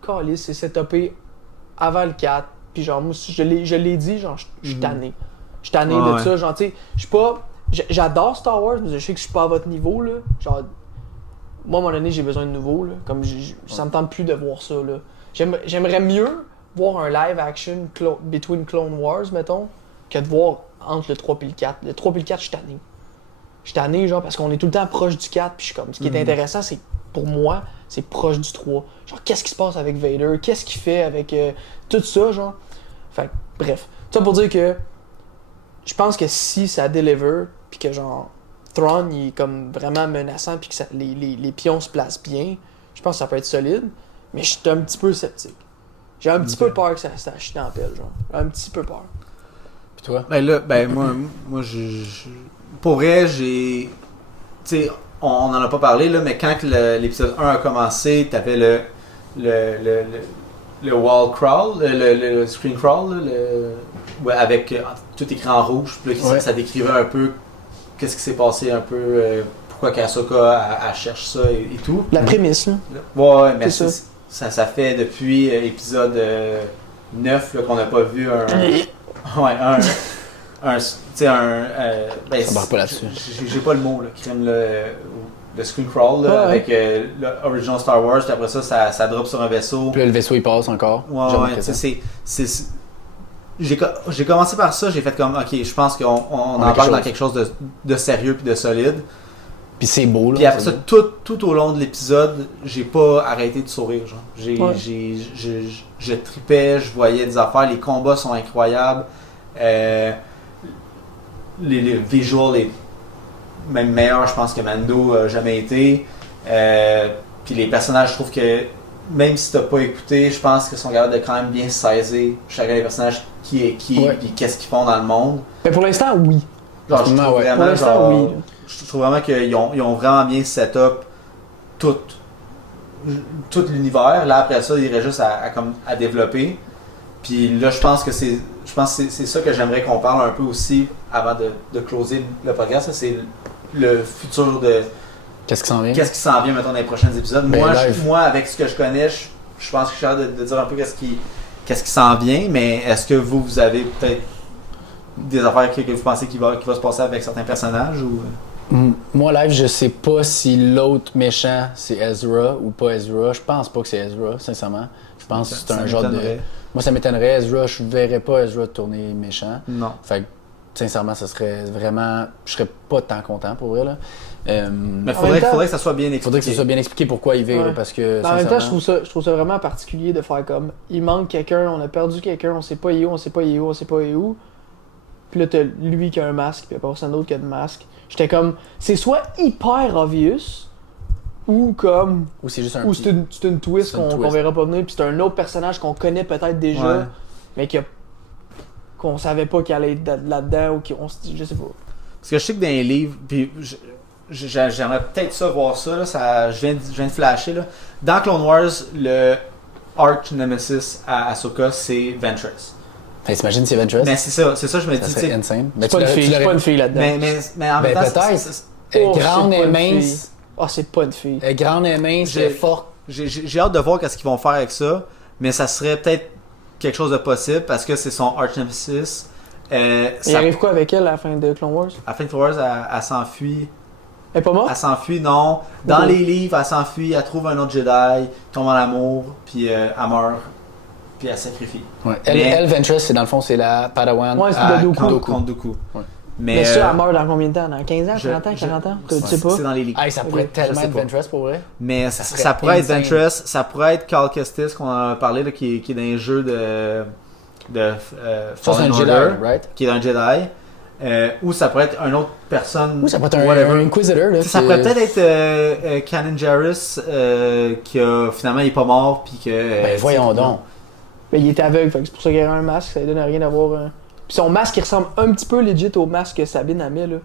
Callis, c'est setupé avant le 4. Puis genre, moi, je l'ai dit, genre, je suis tanné. Je suis tanné de ça, genre, tu sais, je suis pas... J'adore Star Wars, mais je sais que je suis pas à votre niveau, là. Genre, moi, à un moment donné, j'ai besoin de nouveau, là. Comme, ça me tente plus de voir ça, là. J'aimerais mieux voir un live action between Clone Wars, mettons, que de voir entre le 3 et le 4. Le 3 et le 4, je suis tanné. Je suis tanné, genre, parce qu'on est tout le temps proche du 4, puis je suis comme... Ce qui est intéressant, c'est, pour moi, c'est proche du 3. Genre, qu'est-ce qui se passe avec Vader? Qu'est-ce qu'il fait avec tout ça, genre? Fait bref. Ça pour dire que je pense que si ça deliver, puis que genre Thrawn il est comme vraiment menaçant, puis que les pions se placent bien, je pense que ça peut être solide, mais je suis un petit peu sceptique. J'ai un petit peu peur que ça chie dans la pelle, genre. Un petit peu peur. Toi? Ben là, moi pour vrai, j'ai. Tu sais, on en a pas parlé, là, mais quand que l'épisode 1 a commencé, t'avais le wall crawl, le screen crawl, là, ouais, avec tout écrit en rouge, puis là, ça décrivait un peu qu'est-ce qui s'est passé, un peu pourquoi qu'Ahsoka elle cherche ça et tout. La prémisse, là. Ouais, mais c'est ça fait depuis épisode 9 là, qu'on n'a pas vu un. Tu sais, ben, Ça barre pas là-dessus. J'ai pas le mot, là, crème le screen crawl là, avec l'original Star Wars, puis après ça drop sur un vaisseau. Puis là, le vaisseau, il passe encore. Ouais, j'ai commencé par ça, j'ai fait comme, ok, je pense qu'on embarque dans quelque chose de sérieux puis de solide. Puis c'est beau, là. Puis après ça, tout au long de l'épisode, j'ai pas arrêté de sourire, genre. Je tripais, je voyais des affaires, les combats sont incroyables. Les visuals est même meilleur, je pense, que Mando a jamais été. Puis les personnages, je trouve que même si t'as pas écouté, je pense qu'ils sont capables de quand même bien saisir chacun des personnages qui est qui et qu'est-ce qu'ils font dans le monde. Mais pour l'instant, oui. Genre, je trouve vraiment, pour l'instant, oui. Je trouve vraiment qu'ils ont vraiment bien set up tout l'univers. Là, après ça, il irait juste à développer. Puis là, je pense que c'est ça que j'aimerais qu'on parle un peu aussi avant de closer le podcast. C'est le futur de... Qu'est-ce qui s'en vient? Qu'est-ce qui s'en vient, mettons, dans les prochains épisodes. Moi, avec ce que je connais, je pense que je suis capable de dire un peu qu'est-ce qui s'en vient. Mais est-ce que vous avez peut-être des affaires que vous pensez qu'il va se passer avec certains personnages ou... Moi, live, je sais pas si l'autre méchant c'est Ezra ou pas Ezra. Je pense pas que c'est Ezra, sincèrement. Je pense que c'est un genre de. Moi, ça m'étonnerait. Ezra, je verrais pas Ezra tourner méchant. Non. Fait que, sincèrement, ça serait vraiment. Je serais pas tant content pour vrai, là. Mais faudrait que ça soit bien expliqué. Faudrait que ça soit bien expliqué pourquoi il vire, parce que. En même temps, je trouve ça vraiment particulier de faire comme. Il manque quelqu'un, on a perdu quelqu'un, on sait pas où, on sait pas où, on sait pas où. Puis là, t'as lui qui a un masque, puis personne d'autre qui a de masque. J'étais comme, c'est soit hyper obvious, ou comme. Ou c'est juste un. Ou c'est une twist qu'on verra pas venir, puis c'est un autre personnage qu'on connaît peut-être déjà, mais qu'on savait pas qu'il allait être là-dedans, ou qu'on se dit, je sais pas. Parce que je sais que dans les livres, puis j'aimerais peut-être ça voir ça, là, je viens de flasher. Là. Dans Clone Wars, le arch nemesis à Ahsoka, c'est Ventress. T'imagines c'est Ventress? Mais c'est ça, je me dis. C'est insane. C'est pas une fille là-dedans. Mais en même temps, peut-être. Grande et mince. Ah, c'est pas une fille. Grande et mince, forte. J'ai hâte de voir qu'est-ce qu'ils vont faire avec ça, mais ça serait peut-être quelque chose de possible parce que c'est son arch nemesis. Il arrive quoi avec elle à la fin de Clone Wars? À la fin de Clone Wars, elle s'enfuit. Elle est pas morte? Elle s'enfuit, non. Dans les livres, elle s'enfuit, elle trouve un autre Jedi, tombe en amour, puis elle meurt. Puis elle sacrifie. Ouais. Elle, Ventress, c'est dans le fond, c'est la Padawan contre Dooku. Ouais. Mais ça, elle meurt dans combien de temps? Dans 15 ans, 30 ans, 40 ans? Tu sais pas? C'est dans les livres. Ça pourrait tellement être Ventress pour vrai. Mais ça pourrait être Ventress, ça pourrait être Cal Kestis qu'on en a parlé, là, qui est dans les jeux de Fallen Order, qui est un Jedi. Ou ça pourrait être une autre personne. Ou ça pourrait être un Inquisitor. Là, ça pourrait peut-être être Kanan Jarrus, qui finalement il est pas mort. Puis que, voyons donc. Mais il était aveugle, c'est pour ça qu'il y a un masque, ça lui donne rien d'avoir. Puis son masque il ressemble un petit peu legit au masque que Sabine a mis là.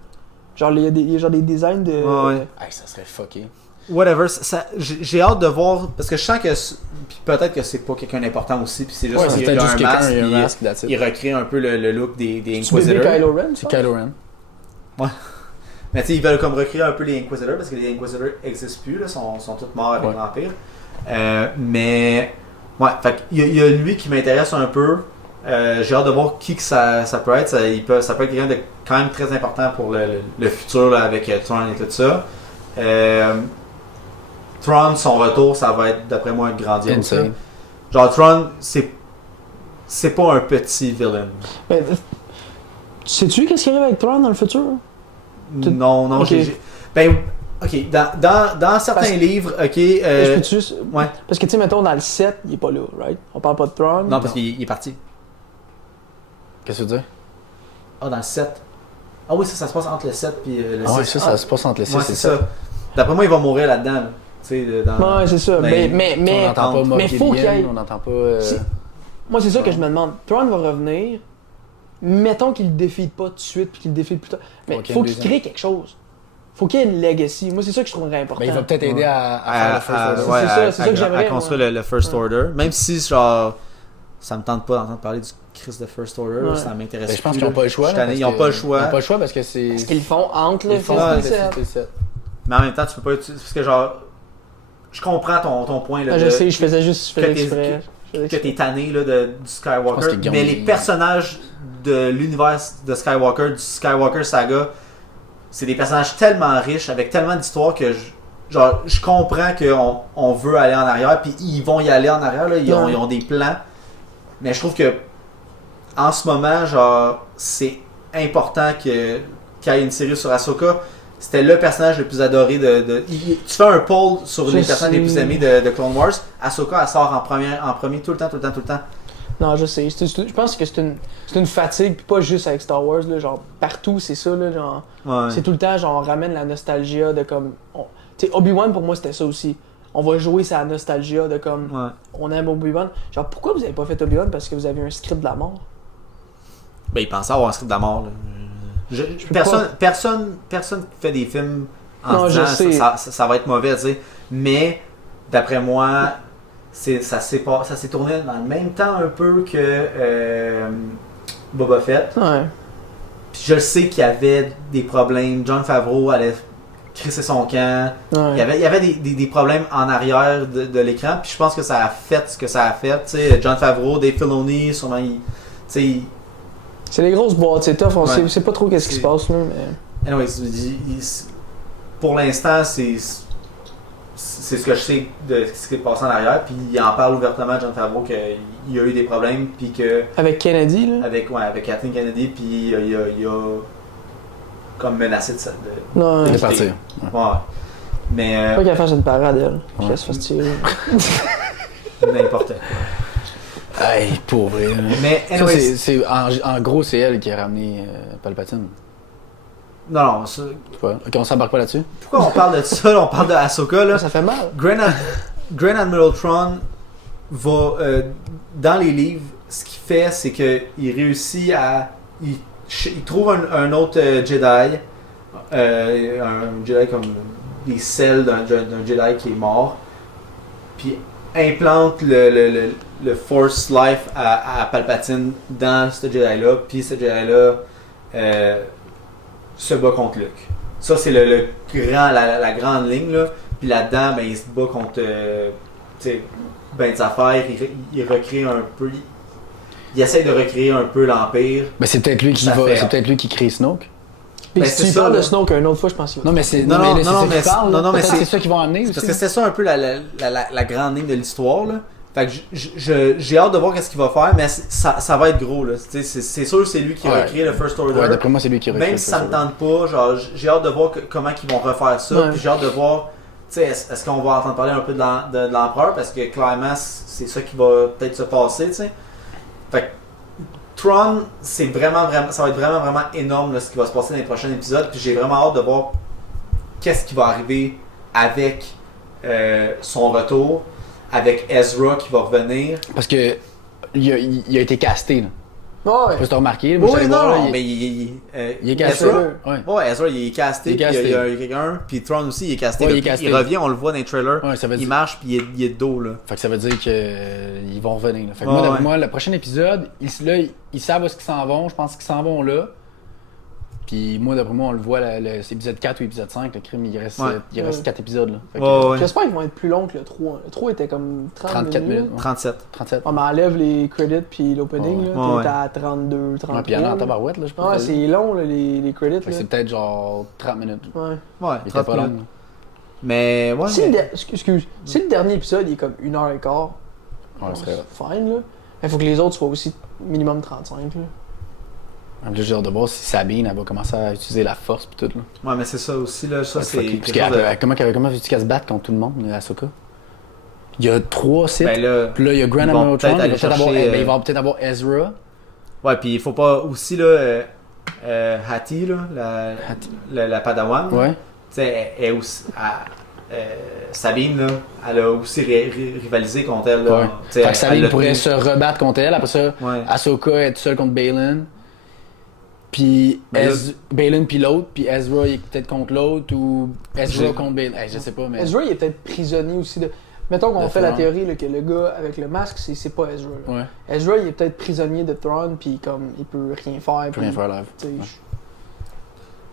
Genre il y a des designs de. Ouais. Ça serait fucké. Whatever, j'ai hâte de voir parce que je sens que puis peut-être que c'est pas quelqu'un d'important aussi, puis c'est juste qu'il y a un masque, il recrée un peu le look des Inquisitors. C'est Kylo Ren. C'est Kylo Ren. Ouais. Mais tu sais, ils veulent comme recréer un peu les Inquisitors parce que les Inquisitors n'existent plus, là, sont tous morts avec l'Empire. Mais ouais, fait il y a lui qui m'intéresse un peu. J'ai hâte de voir qui que ça peut être. Ça peut être quelqu'un de quand même très important pour le futur là, avec Thrawn et tout ça. Thrawn, son retour, ça va être d'après moi grandiose. Genre Thrawn, c'est pas un petit villain. Mais, sais-tu qu'est-ce qui arrive avec Thrawn dans le futur? Non, okay. Ok, dans certains livres, ok. Ouais. Parce que tu sais, mettons, dans le 7, il est pas là, right? On parle pas de Thrawn. Non, parce qu'il est parti. Qu'est-ce que tu veux dire? Ah, dans le 7. Ah oui, ça se passe entre le 7 et le 6. Ah oui, ça se passe entre le 6 et c'est ça. D'après moi, il va mourir là-dedans. Là. Ouais, c'est ça. Mais on n'entend pas faut qu'il y ait... on n'entend pas... Moi, c'est ça que je me demande. Thrawn va revenir. mettons qu'il le défie pas tout de suite puis qu'il le défie plus tard. Mais Faut qu'il y ait faut une qu'il deuxième. crée quelque chose. Faut qu'il y ait une legacy. Moi, c'est ça que je trouverais important. Ben, il va peut-être aider à faire le first order. ouais, C'est ça que j'aimerais, à construire moi. le First Order. Même si, genre, ça me tente pas d'entendre parler du Chris de First Order, Ouais. ça m'intéresse Ben, je pense plus, qu'ils n'ont là. pas le choix. Je suis là, tanné, parce ils n'ont que- pas le choix. Ils n'ont pas le choix parce que c'est. Ce qu'ils font entre le Ils font 6 et le le 7. 6 et le 7. Mais en même temps, tu peux pas utiliser. Parce que, genre, je comprends ton point. Là, Ah, je de- sais, je faisais exprès. que t'es tanné là, du Je pense Skywalker. que Guillaume, Mais les il- personnages de l'univers de Skywalker, du Skywalker Saga, c'est des personnages tellement riches, avec tellement d'histoires que je comprends qu'on veut aller en arrière, puis ils vont y aller en arrière, là, ils ont des plans. Mais je trouve que en ce moment, genre, c'est important qu'il y ait une série sur Ahsoka. C'était le personnage le plus adoré tu fais un poll sur les personnes les plus aimées de Clone Wars. Ahsoka, elle sort en premier tout le temps. Non, je sais. Je pense que c'est une fatigue, puis pas juste avec Star Wars, là, genre partout, c'est ça, là, genre. Ouais. C'est tout le temps, genre, on ramène la nostalgie de comme. Tu sais, Obi-Wan, pour moi, c'était ça aussi. On va jouer sa nostalgie de comme. Ouais. On aime Obi-Wan. Genre, pourquoi vous avez pas fait Obi-Wan? Parce que vous avez un script de la mort. Ben, il pensait avoir un script de la mort. Là. Personne qui fait des films en Non, se je disant sais. ça va être mauvais, tu sais. Mais, d'après moi, ça s'est tourné dans le même temps un peu que Boba Fett. Ouais. Puis je sais qu'il y avait des problèmes. Jon Favreau allait crisser son camp. Ouais. Il y avait des problèmes en arrière de l'écran. Puis je pense que ça a fait ce que ça a fait. Tu sais, Jon Favreau, Dave Filoni, sûrement, tu sais, C'est des grosses boîtes, c'est tough, on Ouais. sait pas trop qu'est-ce qui se passe, là, mais. anyways, pour l'instant, c'est ce que je sais de ce qui est passé en arrière. Puis il en parle ouvertement, Jon Favreau, qu'il y a eu des problèmes. Puis que. Avec Kennedy, là. Avec Kathleen Kennedy, puis il a comme menacé de Non, De ouais. partir. ouais. Mais Pas qu'elle fasse une parade, elle. Puis Ouais. qu'elle se fasse tirer. n'importe quoi. Hey, pauvre. Mais Ça, anyways, en gros, c'est elle qui a ramené Palpatine. non, Je sais pas. Ok, on s'embarque pas là-dessus. pourquoi on parle de ça? Là, on parle de Ahsoka, là. Ça fait mal. Grand Admiral Thrawn va dans les livres, ce qu'il fait, c'est qu'il réussit à il trouve un autre Jedi, un Jedi comme des selles d'un Jedi qui est mort, puis implante le Force Life à Palpatine dans ce Jedi-là, puis ce Jedi-là se bat contre Luke. Ça, c'est la grande ligne, là. Puis là-dedans, ben, il se bat contre tu sais, ben des affaires, il recrée un peu. Il essaie de recréer un peu l'Empire. Ben, c'est peut-être lui qui Ça fait- c'est peut-être lui qui crée Snoke. Puis Ben, si c'est tu ça, parles là. de Snoke une autre fois, je pense qu'il va. Non, mais c'est Non, là, non, c'est non, ça mais qu'il parle. non, non, mais Peut-être c'est- c'est ça qu'ils vont amener aussi. Parce que c'était ça un peu la grande ligne de l'histoire, là. Fait que j'ai hâte de voir qu'est-ce qu'il va faire, mais ça va être gros, là. Tu sais, c'est sûr que c'est lui qui Ouais. recrée le First Order. Ouais, d'après moi, c'est lui qui recrée Même si ça me tente pas, genre, j'ai hâte de voir comment ils vont refaire ça. Ouais. Puis j'ai hâte de voir, tu sais, est-ce qu'on va entendre parler un peu de l'empereur, parce que clairement, c'est ça qui va peut-être se passer, tu sais. Fait que Tron, ça va être vraiment énorme, là, ce qui va se passer dans les prochains épisodes. Puis j'ai vraiment hâte de voir qu'est-ce qui va arriver avec son retour, avec Ezra qui va revenir. Parce que il a été casté, là. Ouais. Je sais pas si t'as remarqué. Moi, Oui, j'allais voir, là, non, mais il il est casté. Ezra? Ouais. Ouais, Ezra, il est casté, Il est puis casté. il y a quelqu'un, puis Tron aussi, il est casté. Ouais, il est Puis casté. il revient, on le voit dans les trailers, Ouais, ça veut il dire... marche, puis il est de dos, là. Fait que ça veut dire qu'ils vont revenir. Là. Fait que Ouais, moi, d'après ouais. moi, le prochain épisode, ils savent où est-ce qu'ils s'en vont. Je pense qu'ils s'en vont là. Puis moi, d'après moi, on le voit, c'est épisode 4 ou épisode 5, le crime, il reste, Ouais. 4 épisodes. Là. Fait que, Ouais. J'espère qu'ils vont être plus longs que le 3. Le 3 était comme 30 34 minutes. 37. 37. On m'enlève les credits puis l'opening, Ouais. là. Ouais. T'es à 32, 33. Ouais, puis il y en a en tabarouette, là, je pense. Ouais, c'est long, là, les credits, Fait que là. c'est peut-être genre 30 minutes. Ouais. Ouais, Il était 30 pas long. minutes. Mais, ouais. Si, si le dernier épisode il est comme 1h15, Ouais, ce serait... fine, là. Il faut que les autres soient aussi minimum 35, là. En plus, j'ai hâte de voir si Sabine, elle va commencer à utiliser la force pis tout, là. Ouais, mais c'est ça aussi, là. Ça, c'est. Parce quelque qu'elle chose de- comment veux-tu qu'elle se batte contre tout le monde, Ahsoka? Il y a 3 sites. Ben là. Puis là, il y a Grand ils vont Admiral peut-être Thrawn, il aller va peut-être avoir, chercher, ben, il va peut-être avoir Ezra. Ouais, puis il faut pas aussi, là. Hattie, là, Hattie. la Padawan. Ouais. Tu sais, elle aussi. Sabine, là, elle a aussi rivalisé contre elle. Là. Ouais. Tu sais, Fait que elle Sabine l'a pourrait tenu. se rebattre contre elle. Après ça, Ouais. Ahsoka est seule contre Balin. Puis Ben là- Balin puis l'autre, puis Ezra il est peut-être contre l'autre, ou Ezra J'ai- contre Balin. Je sais pas, mais. Ezra, il est peut-être prisonnier aussi de. Mettons qu'on De fait la Thrawn. théorie là, que le gars avec le masque, c'est pas Ezra. Là. Ouais, Ezra, il est peut-être prisonnier de Thrawn, puis comme il peut rien faire. je peux rien faire live. Tu sais,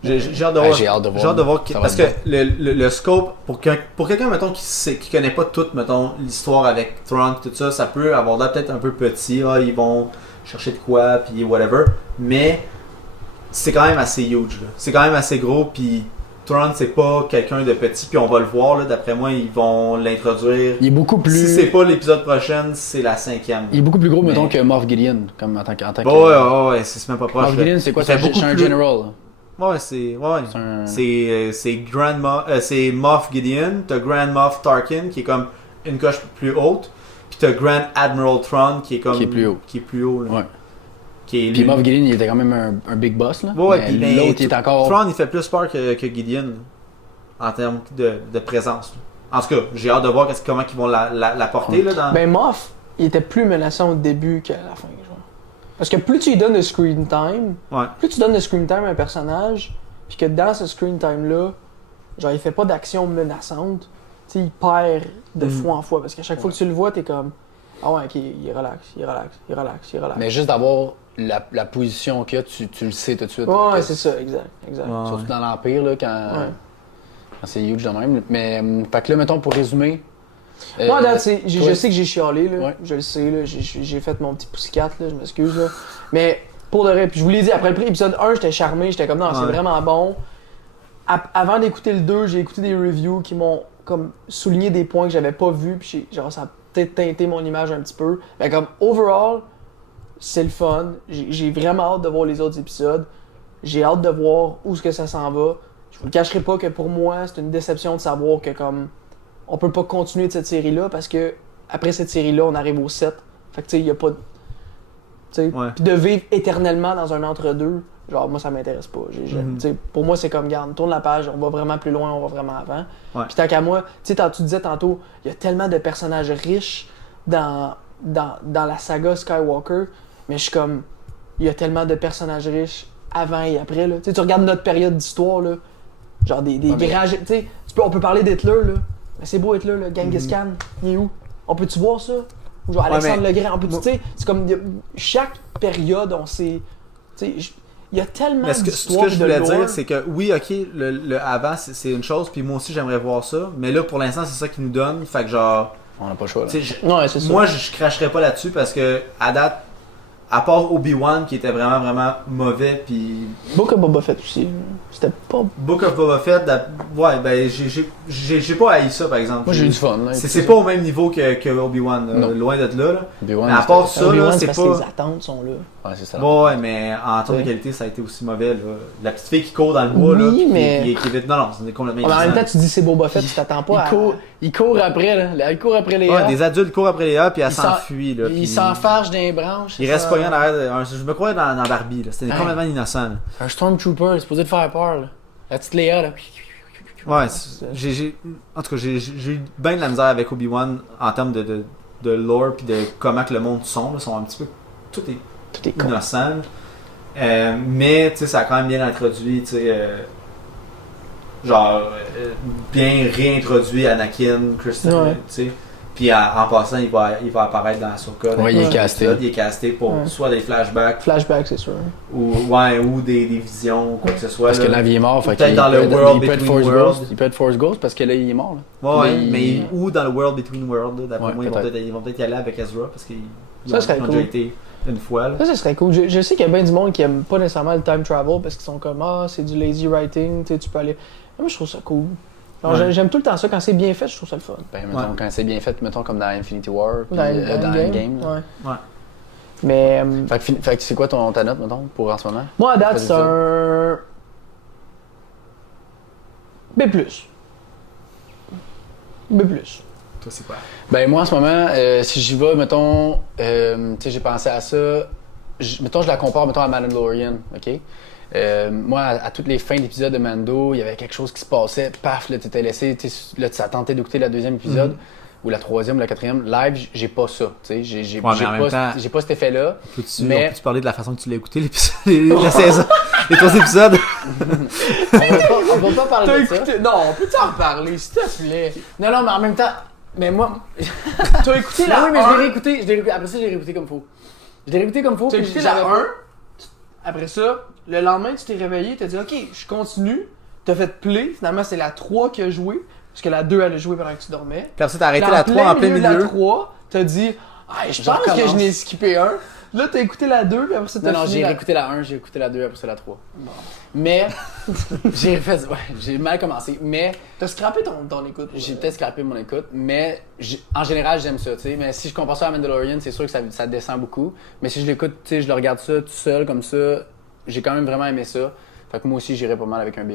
Ouais. J'ai hâte de voir. J'ai hâte de voir. J'ai hâte de voir Ça va parce que être le scope pour quelqu'un mettons qui connaît pas toute mettons l'histoire avec Thrawn tout ça, ça peut avoir l'air peut-être un peu petit, ils vont chercher de quoi puis whatever, mais c'est quand même assez huge là. C'est quand même assez gros puis Thrawn c'est pas quelqu'un de petit puis on va le voir là, d'après moi ils vont l'introduire. Il est beaucoup plus. Si c'est pas l'épisode prochain, c'est la 5e. Il est beaucoup plus gros, Mais- mettons, que Moff Gideon, comme en tant que. Bon, ouais, c'est même pas proche. Moff là. Gideon, c'est quoi? Il fait C'est beaucoup un plus- general. Ouais, c'est C'est un. c'est Moff Gideon, t'as Grand Moff Tarkin qui est comme une coche plus haute, puis t'as Grand Admiral Thrawn qui est comme Qui est plus haut. qui est plus haut là. Ouais. Qui est Puis lui- Moff Gideon, il était quand même un big boss, là. Ouais, Mais puis ben, l'autre, il est encore. Thrawn il fait plus peur que Gideon en termes de présence. Là. En tout cas, j'ai hâte de voir comment ils vont la porter là dans. Ben Moff, il était plus menaçant au début qu'à la fin. Genre. Parce que plus tu lui donnes de screen time, Ouais. plus tu donnes de screen time à un personnage, puis que dans ce screen time-là, genre il fait pas d'action menaçante, tu sais, il perd de fois en fois. Parce qu'à chaque fois que tu le vois, t'es comme ah ouais, ok, il relaxe, il relaxe, il relaxe, il relaxe. Mais juste d'avoir la position qu'il a, tu le sais tout de suite. Ouais, Que- c'est ça, exact. Ouais. Surtout dans l'Empire, là, quand c'est huge de même. Mais, fait que là, mettons, pour résumer. Moi, là, je toi- sais que j'ai chialé, là. Ouais. Je le sais, là. J'ai fait mon petit poussicat, là. Je m'excuse, là. Mais pour de vrai, puis je vous l'ai dit, après l'épisode 1, j'étais charmé. J'étais comme, non, c'est Ouais. vraiment bon. Avant d'écouter le 2, j'ai écouté des reviews qui m'ont comme souligné des points que j'avais pas vus. Puis genre, ça a peut-être teinté mon image un petit peu. Mais comme, overall, c'est le fun. J'ai vraiment hâte de voir les autres épisodes. J'ai hâte de voir où est-ce que ça s'en va. Je vous le cacherai pas que pour moi, c'est une déception de savoir que comme on peut pas continuer de cette série-là parce que après cette série-là, on arrive au 7. Fait que tu sais, il y a pas de. Tu sais, Ouais. puis de vivre éternellement dans un entre-deux, genre moi ça m'intéresse pas. Tu sais, pour moi, c'est comme garde, tourne la page, on va vraiment plus loin, on va vraiment avant. Ouais. Puis tant qu'à moi, tu sais, tu disais tantôt, il y a tellement de personnages riches dans la saga Skywalker, mais je suis comme, il y a tellement de personnages riches avant et après. Là. Tu sais, tu regardes notre période d'histoire, là, genre des Ouais, mais- grands. Tu sais, on peut parler d'Hitler, là. Mais c'est beau Hitler, là. Genghis Khan, il est où? On peut-tu voir ça? Ou genre Alexandre mais- le Grand, on peut-tu, tu sais, c'est comme, chaque période, on sait. Tu sais, il y a tellement Mais ce que d'histoires je de voulais lore. dire, c'est que oui, ok, le avant c'est une chose, puis moi aussi j'aimerais voir ça, mais là pour l'instant c'est ça qu'ils nous donnent, fait que genre, On n'a pas le choix, là. tu sais, Ouais, c'est ça. moi je cracherais pas là-dessus parce que à date, à part Obi-Wan qui était vraiment mauvais, puis Book of Boba Fett aussi. C'était pas. Book of Boba Fett, ouais, ben j'ai pas haï ça par exemple. Moi, j'ai eu du fun, là. C'est pas au même niveau que Obi-Wan, Non. loin d'être là. Obi-Wan, Mais à part c'était- ça, là, Obi-Wan, c'est parce que les pas. attentes sont là. Ouais, c'est ça. Bon, ouais, mais en termes de Ouais. qualité, ça a été aussi mauvais. Là. La petite fille qui court dans le bois, là, Oui, puis mais- qui est vite. Non, c'est complètement Mais en même innocent. temps, tu dis c'est Boba Fett, tu t'attends pas à. Il court après, là. Il court après les Ouais, gars. des adultes courent après Léa, puis elle Il s'enfuit. Là, Il puis s'enfarge dans les branches. il reste pas rien derrière. Je me croyais dans Barbie. Là. C'était Hey. complètement innocent. Là. Un Stormtrooper, il est supposé te faire peur, là. La petite Léa, là. Ouais, en tout cas, j'ai eu bien de la misère avec Obi-Wan en termes de lore, puis de comment que le monde sont. Là, sont un petit peu. Tout est Tout est con. innocent. Mais tu sais, ça a quand même bien introduit, tu sais, genre bien réintroduit Anakin, Christian, Ouais. tu sais. Puis en passant, il va apparaître dans Ahsoka. Ouais, il est dans casté. l'épisode. Il est casté pour Ouais. soit des flashbacks Flashback, c'est sûr. ou des visions ou quoi que ce soit. Parce que là, il est mort. Fait Peut-être qu'il dans le peut être- World il peut être Between Force Worlds. Ghost. Il peut être Force Ghost parce que là, il est mort, là. Ouais, Mais mais ou dans le World Between Worlds, là, d'après Ouais, moi, peut-être. ils vont peut-être y aller avec Ezra parce qu'ils Ça serait ils ont cool. déjà été une fois. Là. Ça serait cool. Je sais qu'il y a bien du monde qui aime pas nécessairement le time travel parce qu'ils sont comme ah, c'est du lazy writing, tu sais, tu peux aller. Moi, je trouve ça cool. Genre, Ouais. j'aime tout le temps ça. Quand c'est bien fait, je trouve ça le fun. Ben, mettons, Ouais. quand c'est bien fait, mettons comme dans Infinity War, puis, Dans dans Endgame. Endgame. là. Ouais. Ouais. Mais Fait que c'est quoi ta note, mettons, pour en ce moment? moi, à date, Pas c'est un. B. B. Toi, c'est quoi? Ben, moi, en ce moment, si j'y vais, mettons, tu sais, j'ai pensé à ça. Mettons, je la compare, mettons, à Mandalorian, OK? Moi, à toutes les fins d'épisode de Mando, il y avait quelque chose qui se passait, paf, là, t'étais laissé, là, tu as tenté d'écouter le deuxième épisode, ou la troisième, ou la quatrième. Live, j'ai pas ça, tu sais, j'ai Ouais, mais en même temps- pas cet effet-là. Peux-tu Mais- on peut-tu parler de la façon que tu l'as écouté l'épisode, la saison? Les 3 épisodes. On va pas parler T'as de ça. écouté. Non, on peut t'en reparler, s'il te plaît. Non, mais en même temps, mais moi. T'as écouté Non, la oui, mais 1. je l'ai réécouté. Après ça, j'ai réécouté comme faut. Je l'ai réécouté comme faut. T'as puis écouté j'avais la pas- 1. Après ça, le lendemain, tu t'es réveillé, t'as dit, ok, je continue. T'as fait play. Finalement, c'est la 3 qui a joué. Parce que la 2, elle a joué pendant que tu dormais. Puis après ça, t'as arrêté Dans la 3 en plein de milieu. la 3, t'as dit, ah, je pense que recommence. je n'ai skippé un. Là, t'as écouté la 2, puis après ça, t'as Non, fini j'ai la... réécouté la 1, j'ai écouté la 2, après ça la 3. Mais, j'ai mal commencé. Mais, T'as scrappé ton écoute. j'ai peut-être scrappé mon écoute. Mais, en général, j'aime ça, tu sais. Mais si je compare ça à Mandalorian, c'est sûr que ça descend beaucoup. Mais si je l'écoute, tu sais, je le regarde ça tout seul, comme ça, j'ai quand même vraiment aimé ça. Fait que moi aussi, j'irais pas mal avec un B+.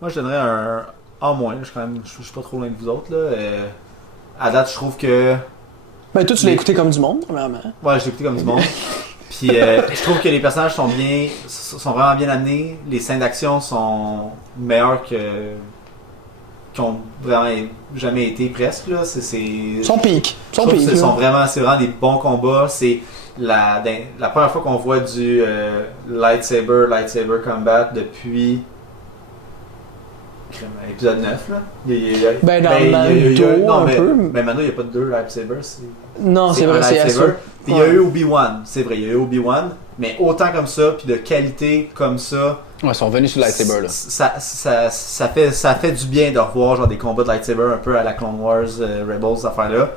Moi, je donnerais un A-. Je suis pas trop loin de vous autres. Là. À date, je trouve que. Ben, toi, tu l'as écouté comme du monde, premièrement. Ouais, je l'ai écouté comme du monde. Puis je trouve que les personnages sont vraiment bien amenés. Les scènes d'action sont meilleures qui ont vraiment jamais été presque. Là. Son pic. Je trouve que c'est vraiment des bons combats. C'est la première fois qu'on voit du lightsaber combat depuis épisode 9. Là. Ben, dans Mando, un peu. Mais maintenant, il n'y a pas de 2 lightsabers. Non, c'est vrai, un c'est lightsaber. ça. Puis il y a eu Obi-Wan, c'est vrai, il y a eu Obi-Wan, mais autant comme ça, puis de qualité comme ça. Ouais, ils sont venus sur le lightsaber, là. Ça fait du bien de revoir genre des combats de lightsaber un peu à la Clone Wars, Rebels, cette affaire-là.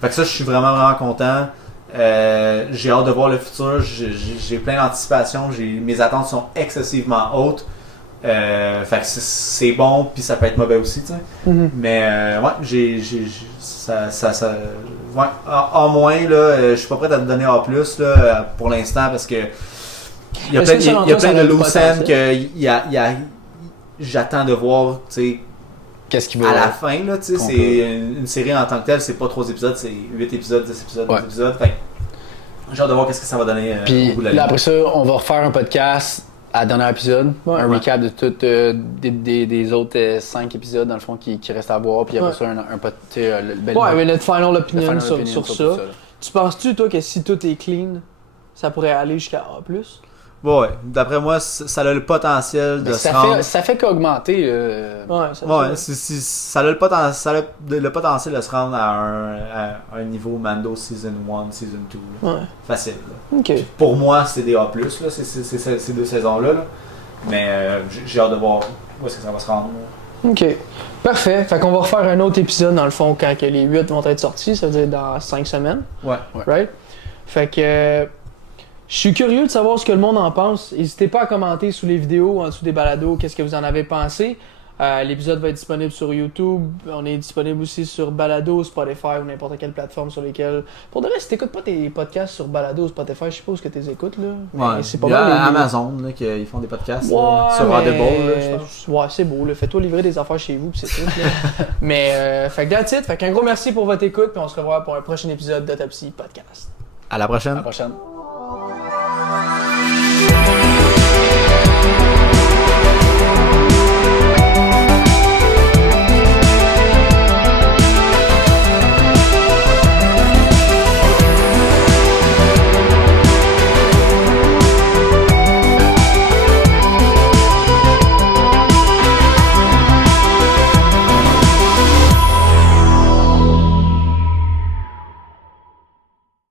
Fait que ça, je suis vraiment content. J'ai hâte de voir le futur, j'ai plein d'anticipation, mes attentes sont excessivement hautes. Fait que c'est bon, puis ça peut être mauvais aussi, tu sais. Mhm. Mais ouais, ouais, A-, là, je suis pas prêt à te donner A+, là, pour l'instant, parce que il y a plein de loose ends que j'attends de voir, tu sais, Qu'est-ce qu'il va à la fin, là, tu sais, qu'on c'est peut- une série en tant que telle, c'est pas 3 épisodes, c'est 8 épisodes, 10 épisodes, Ouais. 12 épisodes, fait que j'ai hâte de voir qu'est-ce que ça va donner Puis au bout de la là, ligne. après ça, on va refaire un podcast à le dernier épisode, Ouais. un Ouais. recap de tout des autres 5 épisodes dans le fond qui restent à voir, puis après Ouais. ça le bel Ouais, mais notre final le opinion final sur opinion ça. tout ça, là. Tu penses-tu, toi, que si tout est clean, ça pourrait aller jusqu'à A+? Ouais, d'après moi, ça a le potentiel de Mais se rendre. ça fait qu'augmenter. Ouais, ça Ouais, ça a le potentiel de se rendre à un niveau Mando Season 1, Season 2. Là. Ouais. Facile. Là. Ok. Pour moi, c'est des A+, là, ces 2 saisons-là. Là. Mais j'ai hâte de voir où est-ce que ça va se rendre. Là. Ok. Parfait. Fait qu'on va refaire un autre épisode, dans le fond, quand que les 8 vont être sortis. Ça veut dire dans 5 semaines. Ouais. Right? Fait que... je suis curieux de savoir ce que le monde en pense. N'hésitez pas à commenter sous les vidéos, en dessous des balados, qu'est-ce que vous en avez pensé. L'épisode va être disponible sur YouTube. On est disponible aussi sur Balado, Spotify ou n'importe quelle plateforme sur lesquelles... Pour de vrai, si t'écoutes pas tes podcasts sur Balado ou Spotify, je suppose que t'es écoutes, là. Mais Ouais. c'est pas Il y a mal. Amazon, là, ils font des podcasts Ouais, sur mais... Audible, là, je pense. Ouais, c'est beau, là. Fais-toi livrer des affaires chez vous, pis c'est tout, là. Mais, fait que that's it. Fait qu'un gros merci pour votre écoute, puis on se revoit pour un prochain épisode d'Autopsie Podcast. À la prochaine. À la prochaine.